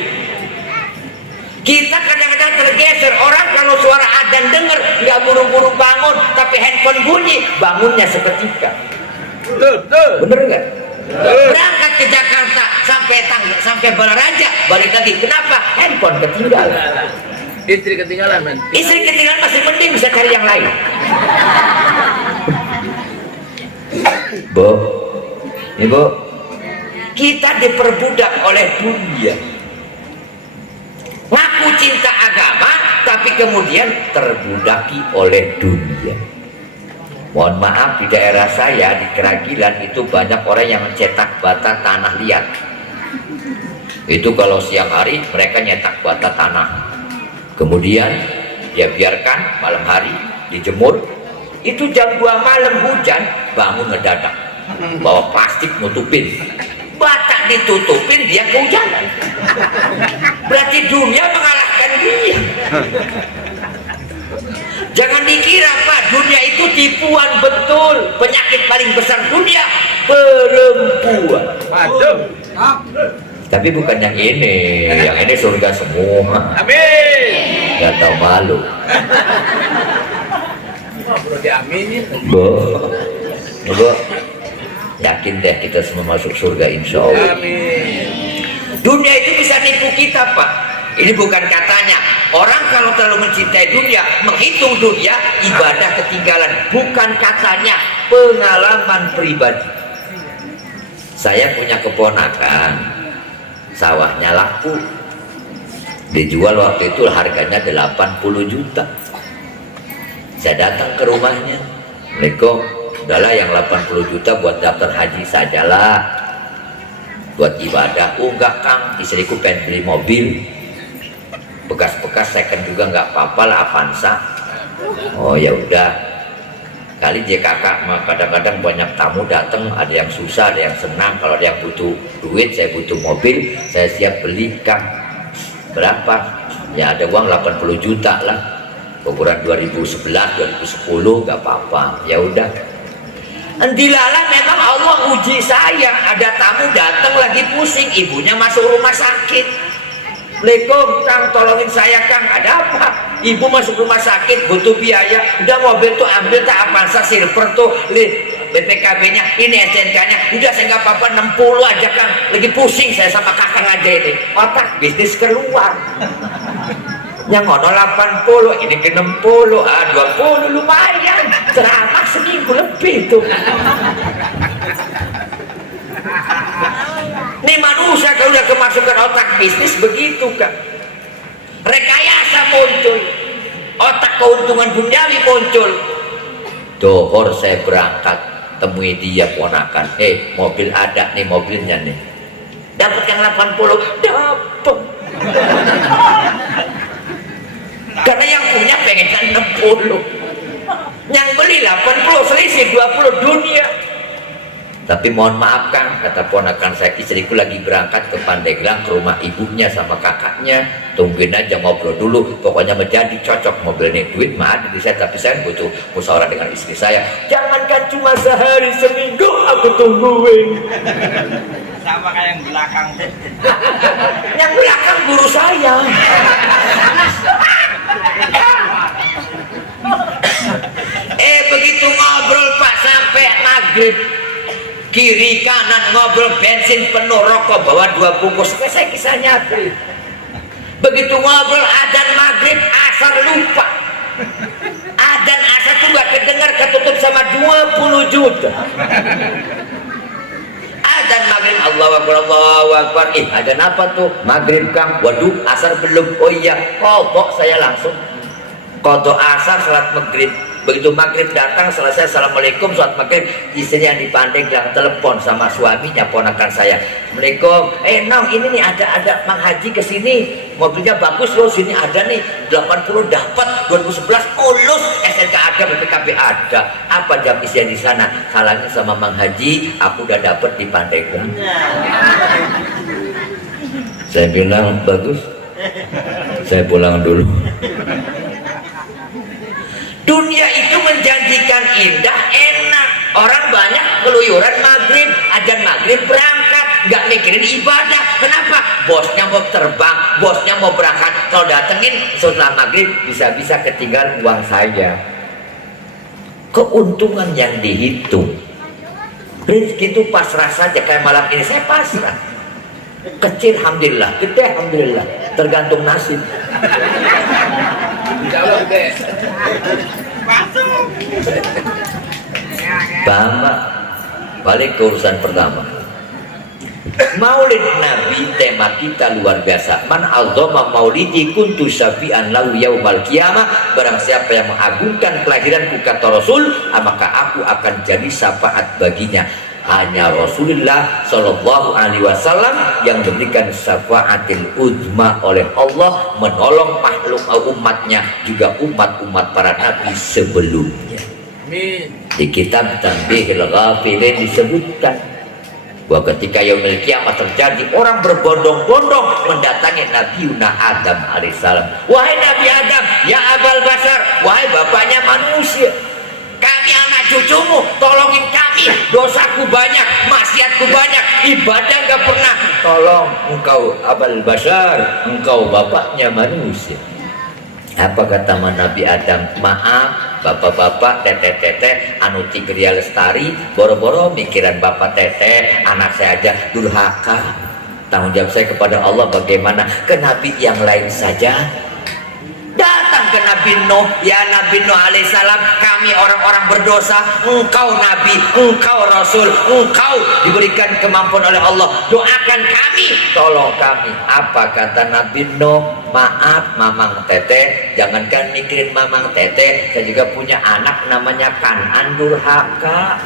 Kita kadang-kadang tergeser. Orang kalau suara adzan dengar nggak buru-buru bangun, tapi handphone bunyi, bangunnya seketika. Bener nggak? Berangkat ke Jakarta sampai Balaraja, balik lagi. Kenapa? Handphone ketinggalan. Istri ketinggalan men. Istri ketinggalan masih penting, bisa cari yang lain. Ibu, kita diperbudak oleh dunia. Ngaku cinta agama, tapi kemudian terbudaki oleh dunia. Mohon maaf, di daerah saya di Keragilan itu banyak orang yang mencetak bata tanah liat. Itu kalau siang hari mereka nyetak bata tanah, kemudian dia biarkan malam hari dijemur. Itu jam 2 malam hujan, bangun ngedadak, bawa plastik nutupin, bata ditutupin, dia kehujanan. Berarti dunia mengalahkan dia. Jangan dikira Pak, dunia itu tipuan betul. Penyakit paling besar dunia perempuan. Tapi bukan yang ini surga semua. Amin. Gak tahu malu. Perlu diaminin. Bu, yakin deh kita semua masuk surga insya Allah. Amin. Dunia itu bisa nipu kita Pak. Ini bukan katanya. Orang kalau terlalu mencintai dunia, menghitung dunia, ibadah ketinggalan. Bukan katanya, pengalaman pribadi. Saya punya keponakan. sawahnya laku, dijual waktu itu harganya 80 juta. Saya datang ke rumahnya, Assalamualaikum, udahlah yang 80 juta buat daftar haji sajalah, buat ibadah. Oh enggak Kang, istriku pengen beli mobil bekas-bekas second juga nggak apa-apa lah, Avanza. Oh ya udah, kali JKK mah kadang-kadang banyak tamu datang, ada yang susah, ada yang senang. Kalau ada yang butuh duit, saya butuh mobil, saya siap beli Kang. Berapa? Ya ada uang 80 juta lah, ukuran 2011 2010 nggak apa-apa. Ya udah, Dilalah memang Allah uji saya. Ada tamu datang lagi pusing, ibunya masuk rumah sakit. Assalamualaikum Kang, tolongin saya Kang, ada apa? Ibu masuk rumah sakit, butuh biaya. Udah mobil tuh ambil tak Avanza Silver tuh, BPKB nya ini, STNK nya udah, saya nggak apa-apa 60 aja Kang, lagi pusing saya sama kakak aja ini. Otak bisnis keluar. Yang ngono 80, ini ke 60, 20 lumayan, ceramah seminggu lebih tuh. Ini manusia kalau udah kemasukan otak bisnis begitu Kak, rekayasa muncul, otak keuntungan duniawi muncul. Dohor saya berangkat, temui dia ponakan, mobil ada nih, mobilnya nih, dapat yang 80, dapat. Karena yang punya pengen 60, yang beli 80, selisih 20 dunia. Tapi mohon maaf Kang, kata ponakan saya, istriku lagi berangkat ke Pandeglang ke rumah ibunya sama kakaknya, tungguin aja, ngobrol dulu, pokoknya menjadi cocok mobil ini. Duit mah ada di saya, tapi saya butuh musyawarah dengan istri saya. Jangankan cuma sehari, seminggu aku tungguin. Sama kayak yang belakang. Yang belakang guru saya. Begitu ngobrol Pak sampai maghrib, kiri kanan ngobrol, bensin penuh, rokok bawa 2 bungkus. Saya kisah nyata. Begitu ngobrol adzan maghrib, asar lupa. Adzan asar tuh gak kedengar, ketutup sama 20 juta. Adzan maghrib, Allahu Akbar, Allahu Akbar. Adzan apa tuh? Maghrib Kang. Waduh, asar belum. Oh iya, kodok saya langsung. Kodok asar, salat maghrib. Begitu maghrib datang, selesai assalamualaikum, sholat maghrib, istri yang di Pandeglang telepon sama suaminya, ponakan saya. Assalamualaikum, Nong, ini nih ada Mang Haji kesini, mobilnya bagus loh, sini ada nih 80 dapat, 2011 mulus, SNK ada, BPKB ada. Apa jam isian di sana? Salahnya sama Mang Haji, aku udah dapat di Pandeglang. Saya bilang bagus, saya pulang dulu. Dunia itu menjanjikan indah, enak. Orang banyak keluyuran maghrib, adzan maghrib berangkat, nggak mikirin ibadah. Kenapa? Bosnya mau terbang, bosnya mau berangkat. Kalau datengin setelah maghrib, bisa-bisa ketinggalan uang saya. Keuntungan yang dihitung. Rezeki itu pasrah saja, kayak malam ini saya pasrah. Kecil alhamdulillah, gede alhamdulillah, tergantung nasib. Pertama, balik ke urusan pertama. Maulid Nabi, tema kita luar biasa. Man a'dzama maulidi kuntu syafi'an lahu yaumal qiyamah. Barang siapa yang mengagungkan kelahiranku, kata Rasul, maka aku akan jadi syafaat baginya. Hanya Rasulullah Shallallahu Alaihi Wasallam yang memberikan syafaatil uzma oleh Allah, menolong makhluk umatnya, juga umat-umat para nabi sebelumnya. Di kitab Tanbihil Ghafilin disebutkan bahwa ketika yaumil kiamat terjadi, orang berbondong-bondong mendatangi Nabi Adam alaihissalam. Wahai Nabi Adam, ya Abal Basar, wahai bapaknya manusia, kami anak cucumu, tolongin kami, dosaku banyak, maksiatku banyak, ibadah gak pernah. Tolong engkau Abal Basar, engkau bapaknya manusia. Apa kata Nabi Adam? Maaf bapak-bapak, teteh-teteh, anu Tigria Lestari, boro-boro mikiran bapak teteh, anak saya aja durhaka. Tanggung jawab saya kepada Allah bagaimana? Ke Nabi yang lain saja datang ke Nabi Nuh, ya Nabi Nuh alaihissalam, kami orang-orang berdosa, engkau Nabi, engkau Rasul, engkau diberikan kemampuan oleh Allah, doakan kami, tolong kami. Apa kata Nabi Nuh? Maaf Mamang Teteh, jangankan mikirin Mamang Teteh, saya juga punya anak namanya Kanan durhaka.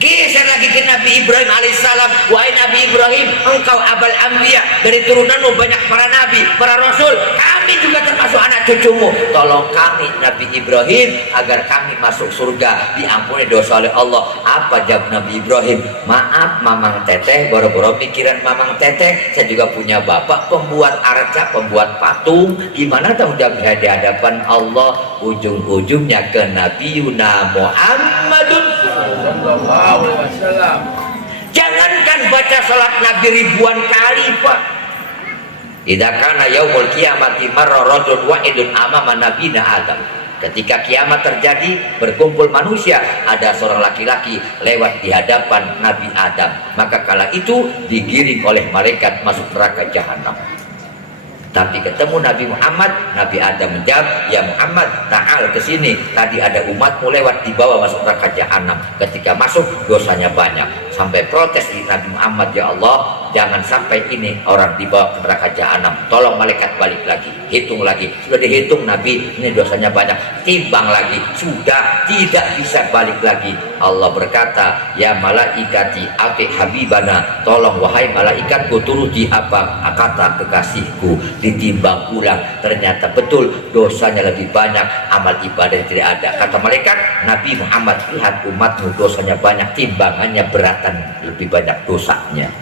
Geser lagi ke Nabi Ibrahim alaihissalam, wahai Nabi Ibrahim, engkau abal anbiya, dari turunanmu banyak para nabi, para rasul, kami juga termasuk anak cucumu, tolong kami Nabi Ibrahim agar kami masuk surga, diampuni dosa oleh Allah. Apa jawab Nabi Ibrahim? Maaf Mamang Teteh, boro-boro pikiran Mamang Teteh, saya juga punya bapak pembuat arca, pembuat patung, gimana tanggung jawab saya di hadapan Allah? Ujung-ujungnya ke Nabi Yuna Muhammadun. Jangankan baca salat Nabi ribuan kali, Pak. Idza kana yaumul qiyamati marra rajul wa'idun amama nabiyina Adam. Ketika kiamat terjadi, berkumpul manusia, ada seorang laki-laki lewat di hadapan Nabi Adam, maka kala itu digiring oleh malaikat masuk neraka jahanam. Tapi ketemu Nabi Muhammad, Nabi Adam menjawab, ya Muhammad, ta'al ke sini. Tadi ada umatmu lewat dibawa masuk neraka jahanam. Ketika masuk dosanya banyak. Sampai protes di Nabi Muhammad, ya Allah, jangan sampai ini orang dibawa ke neraka jahanam. Tolong malaikat balik lagi, hitung lagi. Sudah dihitung Nabi, ini dosanya banyak. Timbang lagi, sudah tidak bisa balik lagi. Allah berkata, ya malaikati ati habibana, tolong wahai malaikatku turuti apa kata kekasihku. Ditimbang ulang, ternyata betul dosanya lebih banyak, amal ibadah tidak ada. Kata malaikat, Nabi Muhammad, lihat umatmu dosanya banyak, timbangannya beratan, lebih banyak dosanya.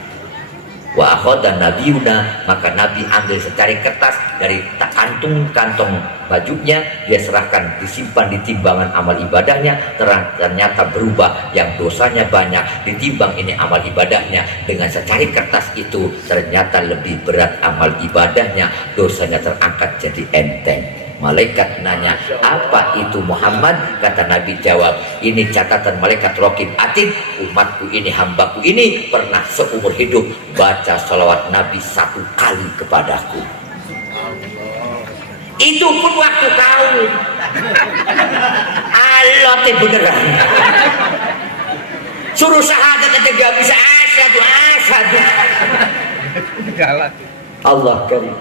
Wa akhadha nabiyuna, maka Nabi ambil secari kertas dari kantong bajunya, dia serahkan, disimpan di timbangan amal ibadahnya. Ternyata berubah, yang dosanya banyak ditimbang ini amal ibadahnya, dengan secari kertas itu ternyata lebih berat amal ibadahnya, dosanya terangkat jadi enteng. Malaikat nanya, apa itu Muhammad? Kata Nabi jawab, ini catatan malaikat Raqib Atid, umatku ini, hambaku ini pernah seumur hidup baca salawat Nabi 1 kali kepadaku. Itu pun waktu kawin. Allah teh beneran. Suruh syahadat aja gak bisa, asyhadu. Allah karim.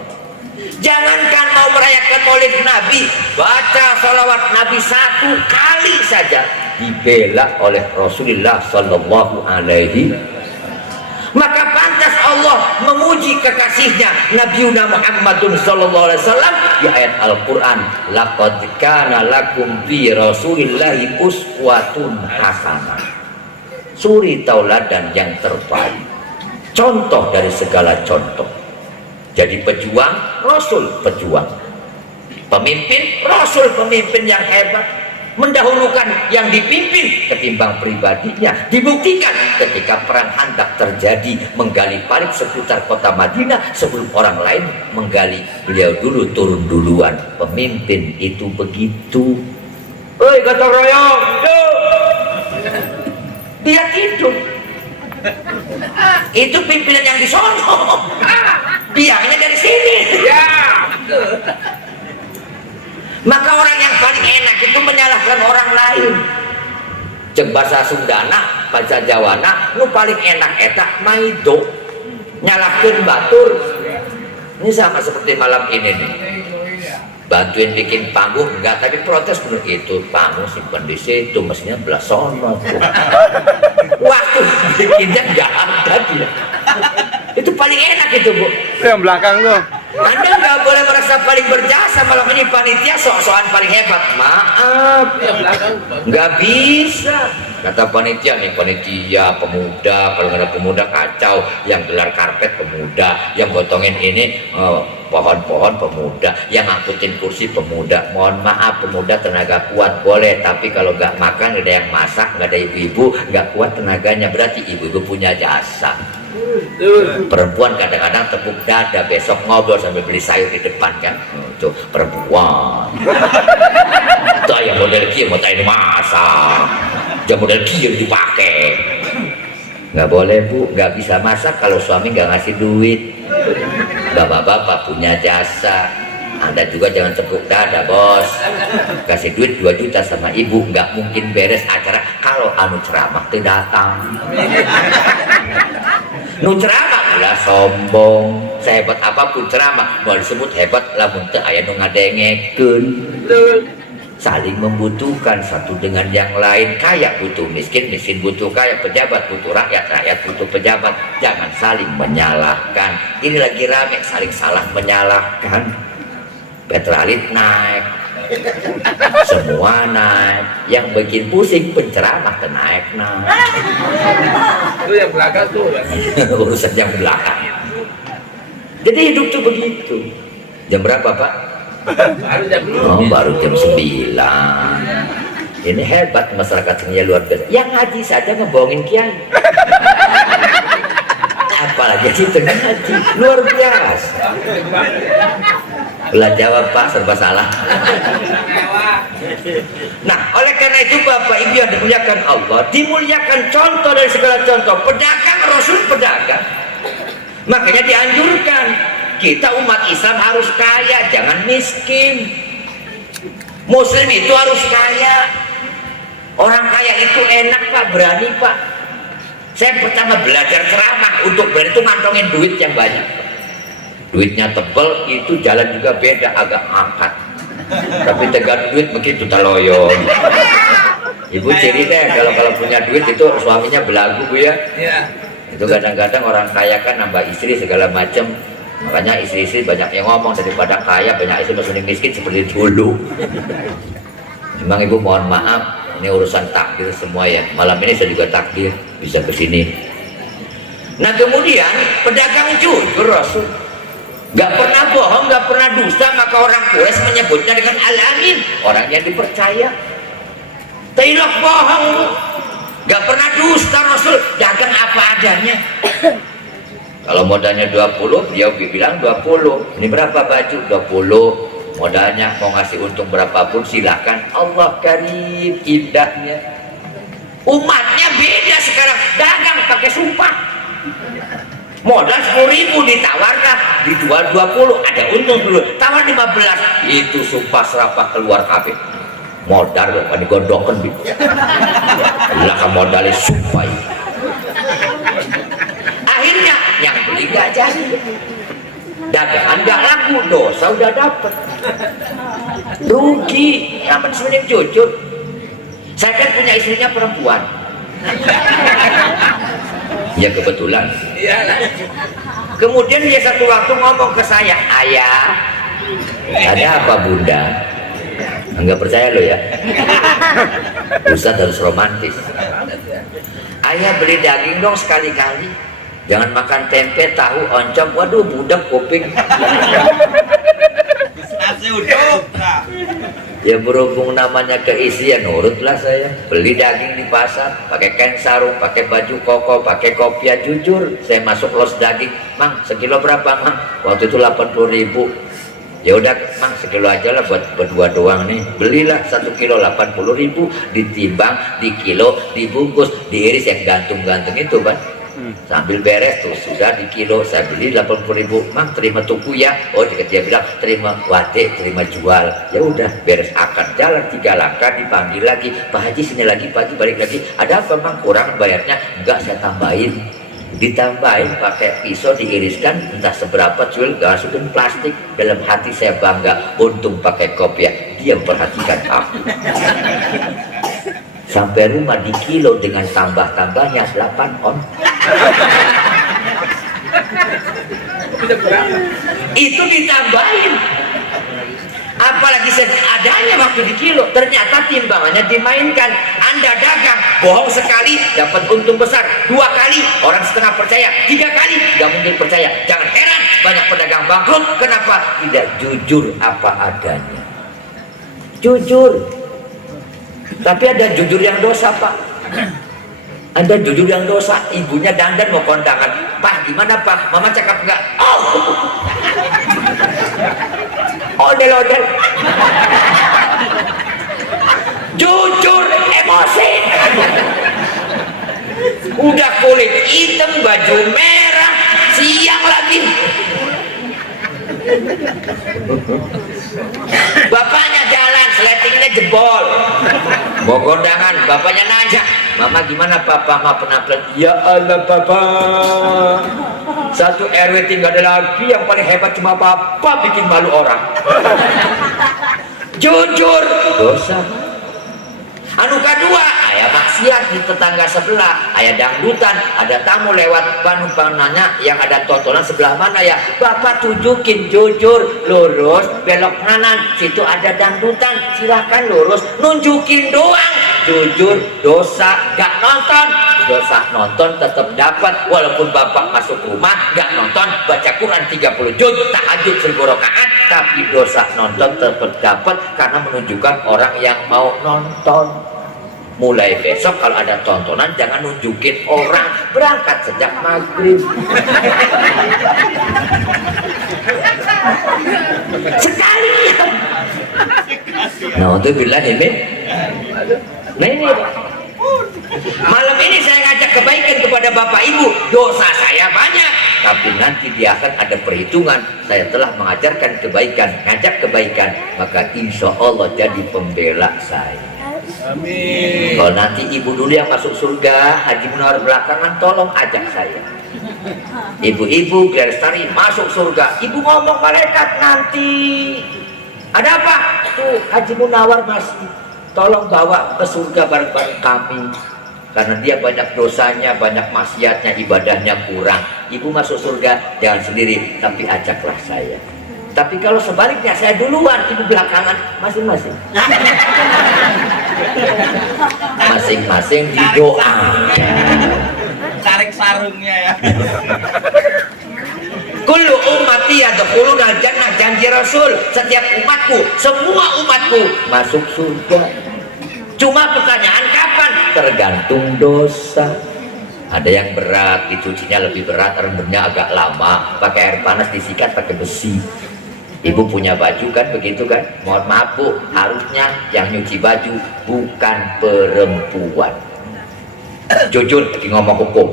Jangankan mau merayakan maulid Nabi, baca salawat Nabi 1 kali saja dibela oleh Rasulullah Sallallahu Alaihi. Maka pantas Allah memuji kekasihnya Nabi Muhammadun Sallallahu Alaihi Wasallam di ayat Al-Quran, laqad kana lakum fi Rasulillahi uswatun hasanah. Suri tauladan yang terbaik, contoh dari segala contoh. Jadi pejuang, Rasul pejuang. Pemimpin, Rasul pemimpin yang hebat. Mendahulukan yang dipimpin ketimbang pribadinya. Dibuktikan ketika perang Khandaq terjadi, menggali parit seputar kota Madinah sebelum orang lain menggali, beliau dulu turun duluan. Pemimpin itu begitu. Oi gotong royong, dia tidur. Itu pimpinan yang di sono, biangnya dari sini. Ya. Maka orang yang paling enak itu menyalahkan orang lain. Cek bahasa Sundana, bahasa Jawana, nu paling enak etak maido, nyalahkan batur. Ini sama seperti malam ini nih. Bantuin bikin panggung enggak, tapi protes menurut itu panggung simpan di situ, mestinya belah sono. Waktu bikinnya enggak ada dia. Itu paling enak itu, Bu. Yang belakang tuh. Anda nggak boleh merasa paling berjasa, malah ini panitia sok-sokan paling hebat. Maaf, nggak bisa. Kata panitia nih, panitia pemuda, kalau nggak ada pemuda kacau. Yang gelar karpet pemuda, yang gotongin ini pohon-pohon pemuda, yang ngangkutin kursi pemuda. Mohon maaf, pemuda tenaga kuat boleh, tapi kalau nggak makan, nggak ada yang masak, nggak ada ibu-ibu, nggak kuat tenaganya, berarti ibu-ibu punya jasa. Perempuan kadang-kadang tepuk dada, besok ngobrol sambil beli sayur di depan kan. Itu perempuan. Itu yang model kia mau tahu masak, jangan model kia dipakai. Nggak boleh, Bu, nggak bisa masak kalau suami nggak ngasih duit. Bapak-bapak punya jasa, Anda juga jangan tepuk dada bos, kasih duit 2 juta sama ibu, nggak mungkin beres acara kalau anu ceramah teu datang. Nu ceramah ulah sombong, sehebat apapun ceramah mau disebut hebat lamun teu aya nu ngadengekeun. Saling membutuhkan satu dengan yang lain, kaya butuh miskin, miskin butuh kaya, pejabat butuh rakyat, rakyat butuh pejabat. Jangan saling menyalahkan. Ini lagi rame saling salah menyalahkan. Petralit naik, semua naik, yang bikin pusing penceramah naik. Itu yang belakang tuh. Urusan yang belakang. Jadi hidup tuh begitu. Jam berapa Pak? Baru jam Oh, baru jam 9. Ini hebat masyarakat sini luar biasa. Yang ngaji saja ngebohongin kiai. Apalagi itu ngaji luar biasa. Belah jawab Pak serba salah. Nah, oleh karena itu Bapak Ibu yang dimuliakan Allah, dimuliakan contoh dari segala contoh. Pedagang Rasul pedagang. Makanya dianjurkan kita umat Islam harus kaya, jangan miskin. Muslim itu harus kaya. Orang kaya itu enak Pak, berani Pak. Saya pertama belajar ceramah, untuk berani itu ngantongin duit yang banyak. Duitnya tebal, itu jalan juga beda, agak angkat. Tapi tegak duit begitu taloyon. Ibu cerita kalau punya duit itu suaminya belagu Bu ya. Iya. Itu kadang-kadang orang kaya kan nambah istri segala macam. Makanya istri-istri banyak yang ngomong, daripada kaya banyak istri masih miskin seperti dulu. Memang Ibu mohon maaf, ini urusan takdir semua ya. Malam ini saya juga takdir bisa ke sini. Nah kemudian pedagang jujur Rasul, nggak pernah bohong, nggak pernah dusta, maka orang Quraisy menyebutnya dengan Al-Amin, orang yang dipercaya. Tidak bohong, nggak pernah dusta Rasul, dagang apa adanya. Kalau modalnya 20, dia bilang 20. Ini berapa baju? 20. Modalnya mau ngasih untung berapapun silakan. Allah karim, indahnya. Umatnya beda sekarang, dagang pakai sumpah. Modal 10.000 ditawarkan, dijual 20, ada untung dulu. Tawar 15, itu sumpah serapah keluar HP. Modal bukan digondokan gitu. Belakang modalnya sumpah. Akhirnya yang beli gak jadi, dagangan gak laku, dosa udah dapet, rugi. Aman sebenarnya jujur, saya kan punya istrinya perempuan. Ya kebetulan. Kemudian dia satu waktu ngomong ke saya, ayah, ada apa bunda? Enggak percaya lo ya. Ustadz harus romantis. Ayah beli daging dong sekali-kali, jangan makan tempe, tahu, oncom. Waduh budak kuping. Nasi uduk. Ya berhubung namanya keisian, nurutlah saya. Beli daging di pasar, pakai kain sarung, pakai baju koko, pakai kopiah. Jujur, saya masuk los daging, Mang, sekilo berapa Mang? Waktu itu 80.000. Ya udah Mang, sekilo aja lah buat berdua doang nih. Belilah 1 kilo 80.000, ditimbang, dikilo, dibungkus, diiris yang gantung-gantung itu Pak. Sambil beres tuh sudah di kilo, saya beli 80.000. Mang, terima tuku ya? Oh dia bilang terima wate, terima jual. Ya udah beres akad, jalan 3 langkah, dipanggil lagi, Pak Haji sini lagi, Pak Haji balik lagi. Ada apa Mang, kurang bayarnya? Enggak, saya tambahin. Ditambahin pakai pisau, diiriskan entah seberapa, cuil masukin plastik. Dalam hati saya bangga, untung pakai kopiah, dia memperhatikan aku. Sampai rumah di kilo dengan tambah-tambahnya 8 on. Itu ditambahin. Apalagi adanya waktu di kilo, ternyata timbangannya dimainkan. Anda dagang, bohong sekali dapat untung besar, 2 kali orang setengah percaya, 3 kali gak mungkin percaya. Jangan heran banyak pedagang bangkrut. Kenapa? Tidak jujur apa adanya. Jujur. Tapi ada jujur yang dosa Pak. Ada jujur yang dosa. Ibunya dandan mau kondangan, Pak gimana Pak, Mama cakep nggak? Oh, odel-odel. Jujur, emosi. Udah kulit hitam, baju merah, siang lagi. Bapaknya jalan, sletingnya jebol. Bawa kondangan, bapaknya nanya, mama gimana papa mau penampilan? Ya Allah papa, satu RW tinggal ada lagi, yang paling hebat cuma papa bikin malu orang. Jujur, dosa. Anu kedua, ayah maksiat di tetangga sebelah, ayah dangdutan, ada tamu lewat nanya yang ada tontonan sebelah mana ya? Bapak tunjukin, jujur, lurus, belok kanan, situ ada dangdutan, silakan lurus, nunjukin doang. Jujur, dosa, gak nonton. Dosa nonton tetap dapat, walaupun bapak masuk rumah gak nonton, baca Quran 30 juz, tahajud 1000 rakaat, tapi dosa nonton tetap dapat karena menunjukkan orang yang mau nonton. Mulai besok kalau ada tontonan jangan nunjukin orang, berangkat sejak maghrib. Sekalian. Nah untuk bilang ini, nah ini malam ini saya ngajak kebaikan kepada bapak ibu, dosa saya banyak, tapi nanti dia akan ada perhitungan. Saya telah mengajarkan kebaikan, ngajak kebaikan, maka insya Allah jadi pembela saya. Amin. Kalau nanti ibu dulu yang masuk surga, Haji Munawar belakangan, tolong ajak saya. Ibu-ibu Lestari masuk surga, ibu ngomong malaikat nanti ada apa? Tuh Haji Munawar masih, tolong bawa ke surga bareng-bareng kami, karena dia banyak dosanya, banyak maksiatnya, ibadahnya kurang. Ibu masuk surga jangan sendiri, tapi ajaklah saya. Tapi kalau sebaliknya saya duluan, ibu belakangan, masing-masing. Masing-masing di doa. Tarik sarungnya ya. Kullu ummati yadkhulunal jannah, janji Rasul, setiap umatku, semua umatku masuk surga. Cuma pertanyaan kapan? Tergantung dosa. Ada yang berat, dicucinya lebih berat, rendamnya agak lama, pakai air panas, disikat pakai besi. Ibu punya baju kan begitu kan? Mohon maaf bu, harusnya yang nyuci baju bukan perempuan. Jujur lagi ngomong hukum,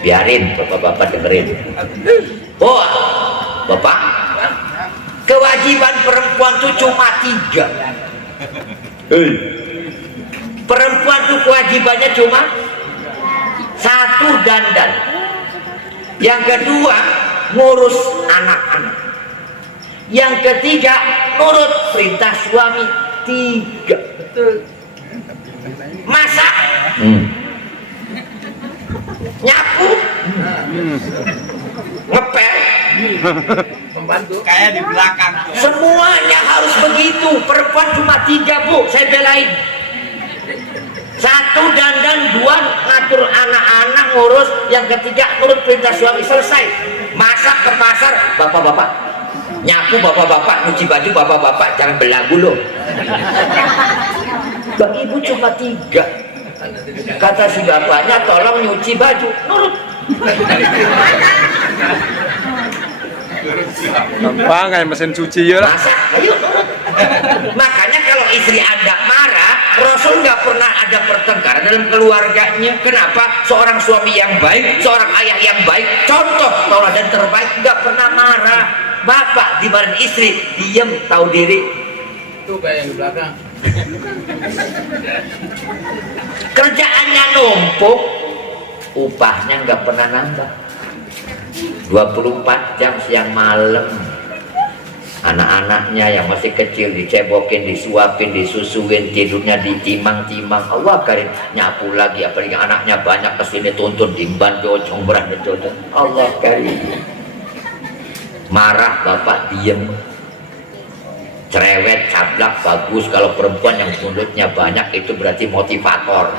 biarin bapak-bapak dengerin. Oh bapak, kewajiban perempuan itu cuma 3. Perempuan itu kewajibannya cuma 1, dandan. Yang kedua, ngurus anak-anak. Yang ketiga, nurut perintah suami. 3. Masak, nyapu, ngepel, Membantu. Kayak di belakang. semuanya harus begitu. Perempuan cuma 3 bu, saya belain. 1, dandan, 2, ngatur anak-anak, ngurus. Yang ketiga, nurut perintah suami. Selesai. Masak ke pasar, bapak-bapak. Nyapu bapak-bapak, nyuci baju bapak-bapak, jangan belagu loh. Bang ibu cuma 3. Kata si bapaknya, tolong nyuci baju, nurut. Gampang kayak mesin cuci ya lah. Masak, ayo nurut. Makanya kalau istri Anda marah, Rasul nggak pernah ada pertengkaran dalam keluarganya. Kenapa? Seorang suami yang baik, seorang ayah yang baik, contoh tauladan terbaik, nggak pernah marah. Bapak dimarahin istri, diem, tahu diri. Itu kayak yang di belakang. Kerjaannya numpuk, upahnya nggak pernah nambah. 24 jam siang malam. Anak-anaknya yang masih kecil dicebokin, disuapin, disusuin, tidurnya ditimang-timang. Allah karim, nyapu lagi, apalagi anaknya banyak kesini tuntun, dimban, jocong, berada jocong. Allah karim. Marah bapak diem, cerewet, cablak, bagus. Kalau perempuan yang mulutnya banyak itu berarti motivator.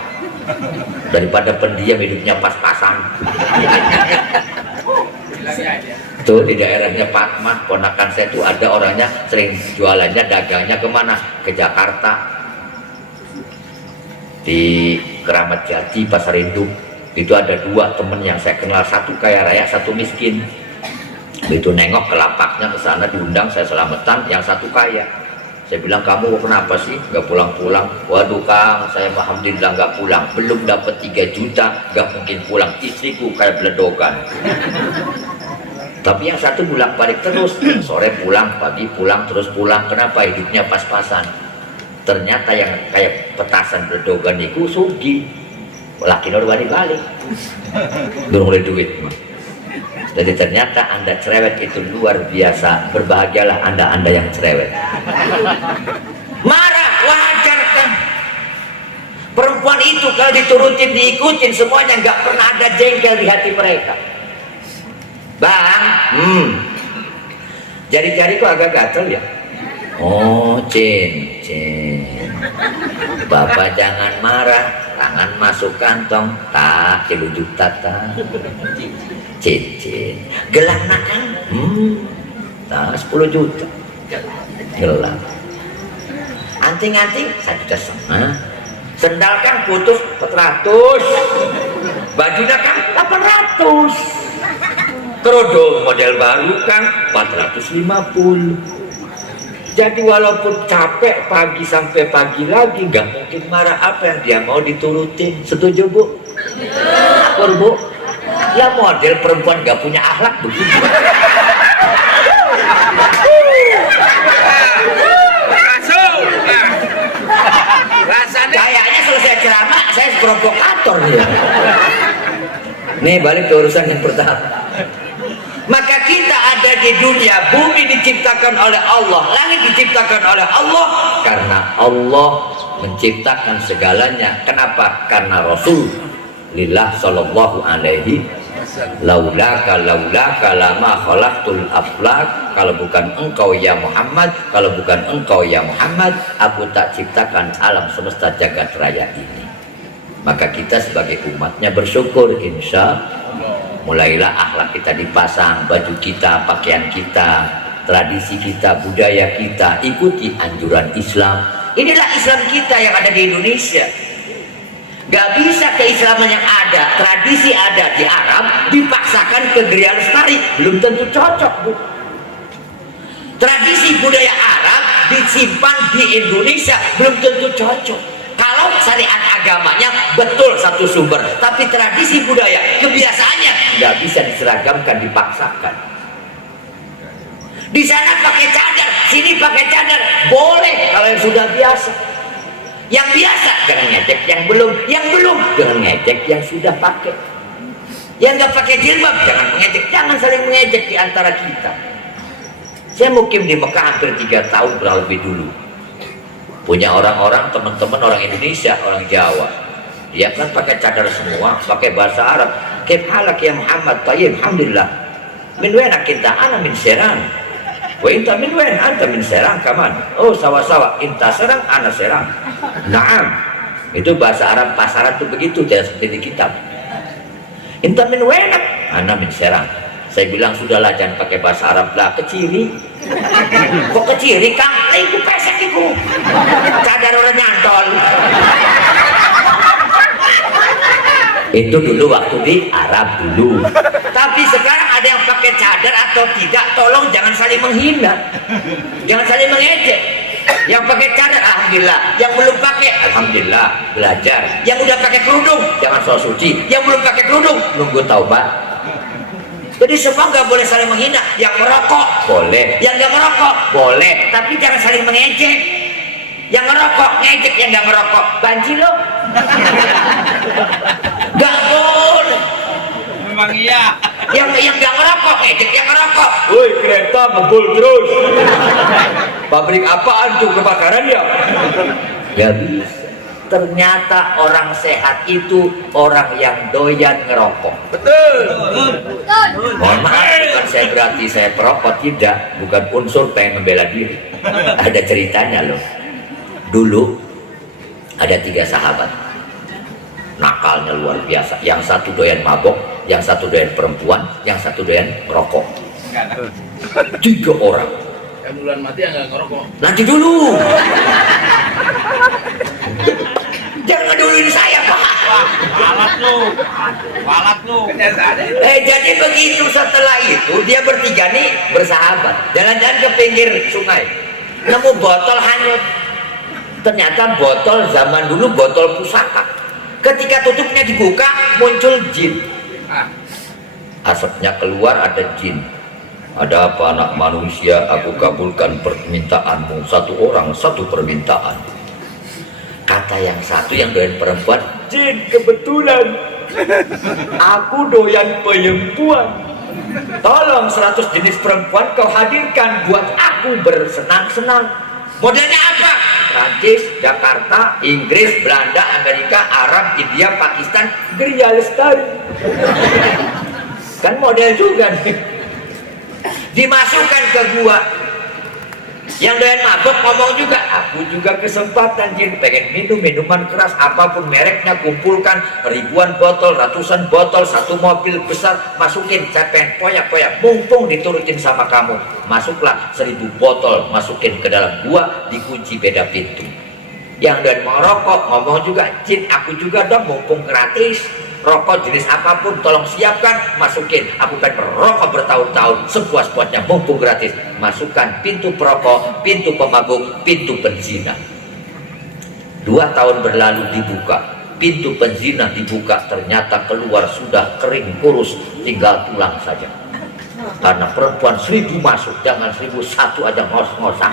Daripada pendiam hidupnya pas-pasan. Tuh di daerahnya Patmah, ponakan saya tuh ada orangnya sering jualannya, dagangnya kemana? Ke Jakarta, di Keramat Jati, Pasar Induk. Itu ada 2 temen yang saya kenal, satu kaya raya, satu miskin. Begitu nengok ke lapaknya, ke sana diundang, saya selamatan, yang satu kaya. Saya bilang, kamu kenapa sih nggak pulang-pulang? Waduh Kang, saya alhamdulillah nggak pulang, belum dapat 3 juta, nggak mungkin pulang, istriku kayak beledogan. Tapi yang satu bolak-balik terus, sore pulang, pagi pulang, terus pulang. Kenapa? Hidupnya pas-pasan. Ternyata yang kayak petasan berdogan itu sugi. Laki norwani balik. Belum mulai duit. Jadi ternyata Anda cerewet itu luar biasa. Berbahagialah Anda yang cerewet. Marah, wajar kan? Perempuan itu kalau diturutin, diikutin, semuanya nggak pernah ada jengkel di hati mereka. Bang, jari-jari kok agak gatel ya? Oh, Cin. Bapak jangan marah, tangan masuk kantong, tak celujut tata. Cin. Gelang nakal, tak 10 juta. Gelang. Anting-anting 1,5 juta. Sendal kan putus 400, bajunya kan 800, kerudung model baru kan 450. Jadi walaupun capek pagi sampai pagi lagi, nggak mungkin marah. Apa yang dia mau diturutin. Setuju Bu? Bu? Ya model perempuan nggak punya akhlak begitu. Kayaknya selesai ceramah saya provokator nih. Nih balik ke urusan yang pertama. Maka kita ada di dunia, bumi diciptakan oleh Allah, langit diciptakan oleh Allah, karena Allah menciptakan segalanya. Kenapa? Karena Rasulullah sallallahu alaihi laulaka lama khalaqtul aflak. Kalau bukan engkau ya Muhammad, kalau bukan engkau ya Muhammad, aku tak ciptakan alam semesta jagat raya ini. Maka kita sebagai umatnya bersyukur, insya mulailah akhlak kita dipasang, baju kita, pakaian kita, tradisi kita, budaya kita, ikuti anjuran Islam. Inilah Islam kita yang ada di Indonesia. Gak bisa keislaman yang ada, tradisi ada di Arab, dipaksakan ke Gria Lestari, belum tentu cocok Bu. Tradisi budaya Arab disimpan di Indonesia, belum tentu cocok. Kalau syariat agamanya betul satu sumber, tapi tradisi budaya, kebiasaannya nggak bisa diseragamkan, dipaksakan. Di sana pakai cadar, sini pakai cadar, boleh kalau yang sudah biasa. Yang biasa jangan ngejek yang belum jangan ngejek yang sudah pakai. Yang nggak pakai jilbab jangan mengejek, jangan saling mengejek di antara kita. Saya mukim di Mekah hampir 3 tahun lebih dulu. Punya orang-orang, teman-teman orang Indonesia, orang Jawa. Dia kan pakai cadar semua, pakai bahasa Arab. Kaif halak ya Muhammad? Tayyib, alhamdulillah. Min wena kita? Ana min Serang. Wa inta min wen? Anta min Serang kaman. Oh, sawa-sawa. Inta Serang, ana Serang. Naam. Itu bahasa Arab pasaran tuh begitu, tidak seperti di kitab. Inta min wena? Ana min Serang. Saya bilang sudahlah, jangan pakai bahasa Arab lah, keciri. Kok keciri Kang? Itu pesek itu. Cadar orang nyantol. Itu dulu waktu di Arab dulu. Tapi sekarang ada yang pakai cadar atau tidak, tolong jangan saling menghina, jangan saling mengejek. Yang pakai cadar alhamdulillah, yang belum pakai alhamdulillah belajar. Yang udah pakai kerudung jangan so suci, yang belum pakai kerudung nunggu taubat. Jadi semua nggak boleh saling menghina. Yang merokok boleh, yang nggak merokok boleh, tapi jangan saling mengejek. Yang ngerokok ngejek yang nggak merokok, banci lo. Nggak boleh. Memang iya. Yang nggak ngerokok ngejek yang ngerokok. Woi kereta ngebul terus. Pabrik apaan tuh kebakaran ya? Gak bisa. Ternyata orang sehat itu orang yang doyan ngerokok. Betul. Mohon maaf, bukan saya berarti saya perokok, tidak. Bukan unsur pengen membela diri. Ada ceritanya loh. Dulu ada 3 sahabat, nakalnya luar biasa. Yang satu doyan mabok, yang satu doyan perempuan, yang satu doyan merokok. 3 orang. Yang duluan mati yang nggak ngerokok. Nanti dulu. Jangan ngeduluin saya Pak. Walat lu. Jadi begitu, setelah itu dia bertiga nih bersahabat jalan-jalan ke pinggir sungai, nemu botol hanyut. Ternyata botol zaman dulu botol pusaka. Ketika tutupnya dibuka muncul jin. Asapnya keluar, ada jin. Ada apa anak manusia? Aku kabulkan permintaanmu. Satu orang satu permintaan. Kata yang satu yang doyan perempuan, Jin, kebetulan aku doyan perempuan. Tolong 100 jenis perempuan kau hadirkan buat aku bersenang-senang. Modelnya apa? Prancis, Jakarta, Inggris, Belanda, Amerika, Arab, India, Pakistan, Gria Lestari. Kan model juga nih. Dimasukkan ke gua. Yang doyan mabuk ngomong juga, aku juga kesempatan Jin, pengen minum minuman keras apapun mereknya, kumpulkan ribuan botol, ratusan botol, satu mobil besar, masukin, saya pengen poyak-poyak, mumpung diturutin sama kamu. Masuklah 1000 botol, masukin ke dalam gua, dikunci beda pintu. Yang doyan mau rokok ngomong juga, Jin, aku juga dong, mumpung gratis. Rokok jenis apapun tolong siapkan, masukin. Aku pengen merokok bertahun-tahun, sepuas-puasnya, mumpung gratis. Masukkan pintu perokok, pintu pemabuk, pintu penzina. 2 tahun berlalu dibuka, pintu penzina dibuka, ternyata keluar sudah kering kurus, tinggal tulang saja. Karena perempuan 1000 masuk, jangan 1001 aja ngos-ngosan.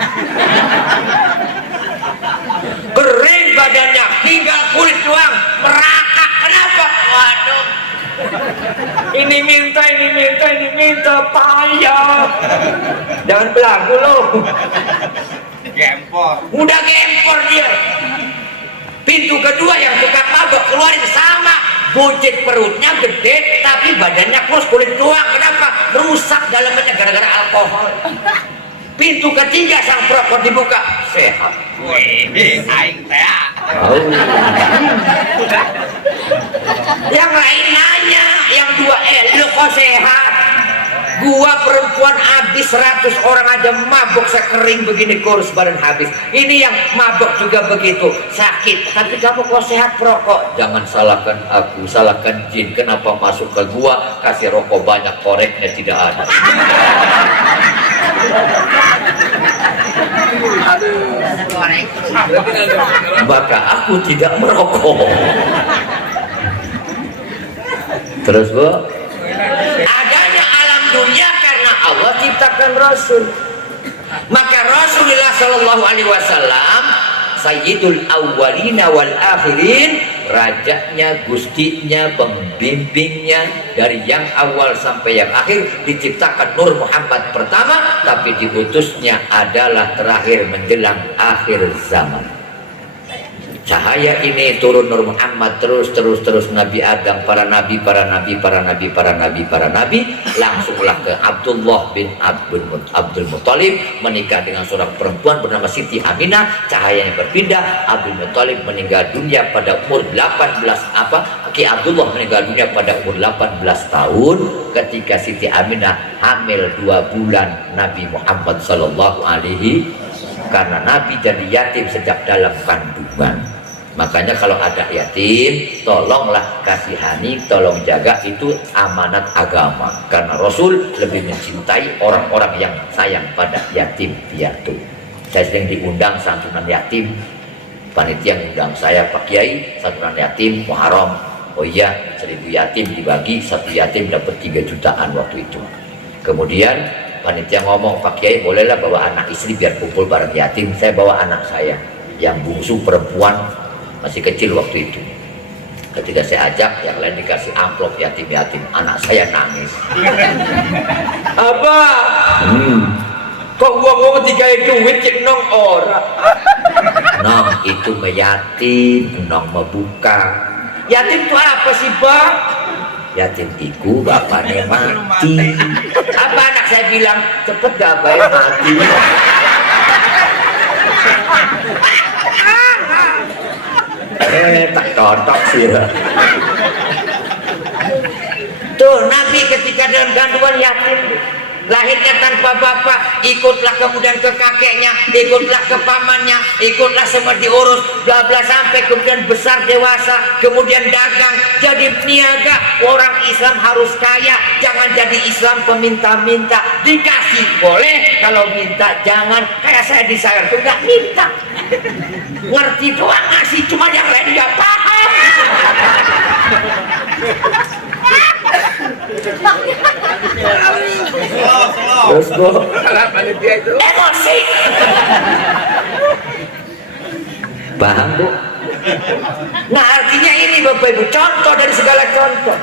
Kering badannya, tinggal kulit doang, merakak. Kenapa? Waduh, ini minta, payah. Jangan belagu loh. Gempor. Udah gempor dia. Pintu kedua yang tukang mabok keluarin sama, buncit perutnya gede, tapi badannya kurus, kulit doang. Kenapa? Rusak dalamnya gara-gara alkohol. Pintu ketiga sang perokok dibuka, sehat. Wih, aing teh. Yang lain nanya, yang 2 lu kok sehat? Gua perempuan habis 100 orang aja mabuk, saya kering begini kurus badan habis. Ini yang mabuk juga begitu, sakit. Tapi kamu kok sehat perokok? Jangan salahkan aku, salahkan Jin. Kenapa masuk ke gua, kasih rokok banyak, koreknya tidak ada. Maka aku tidak merokok. Terus Bu, adanya alam dunia karena Allah ciptakan Rasul. Maka Rasulullah Shallallahu Alaihi Wasallam Sayyidul Awwalina wal Akhirin, rajanya, gustinya, pembimbingnya dari yang awal sampai yang akhir. Diciptakan Nur Muhammad pertama, tapi diutusnya adalah terakhir menjelang akhir zaman. Cahaya ini turun Nur Muhammad terus Nabi Adam, para nabi, langsunglah ke Abdullah bin Abdul Muttalib, menikah dengan seorang perempuan bernama Siti Aminah. Cahayanya berpindah, Abdul Muttalib meninggal dunia pada umur 18 Ki Abdullah meninggal dunia pada umur 18 tahun ketika Siti Aminah hamil 2 bulan Nabi Muhammad Sallallahu Alaihi, karena Nabi jadi yatim sejak dalam kandungan. Makanya kalau ada yatim, tolonglah kasihani, tolong jaga, itu amanat agama. Karena Rasul lebih mencintai orang-orang yang sayang pada yatim piatu. Saya sering diundang santunan yatim, panitia undang saya, Pak Kiai, santunan yatim Muharram. Oh iya, 1000 yatim dibagi, 1 yatim dapat 3 jutaan waktu itu. Kemudian panitia ngomong, Pak Kiai bolehlah bawa anak istri biar kumpul bareng yatim. Saya bawa anak saya yang bungsu perempuan, masih kecil waktu itu. Ketika saya ajak, yang lain dikasih amplop yatim-yatim, anak saya nangis. Apa? Kok gua dikai duit cek nong ora? Nong itu meyatim, nong membuka. Yatim itu apa sih, Pak? Yatim iku bapaknya mati. Apa anak saya bilang, cepet gak baik mati. Tak cocok sih. Tuh Nabi ketika dalam kandungan yatim, lahirnya tanpa bapak, ikutlah kemudian ke kakeknya, ikutlah ke pamannya, ikutlah semua diurus, bla bla sampai kemudian besar dewasa, kemudian dagang, jadi peniaga. Orang Islam harus kaya, jangan jadi Islam peminta-minta. Dikasih boleh, kalau minta jangan. Kayak saya di sayur tuh nggak minta, ngerti doang ngasih, cuma yang lain nggak paham. Terus Bu, Salah panitia itu. emosi. Paham Bu? Nah artinya ini Bapak Ibu, contoh dari segala contoh.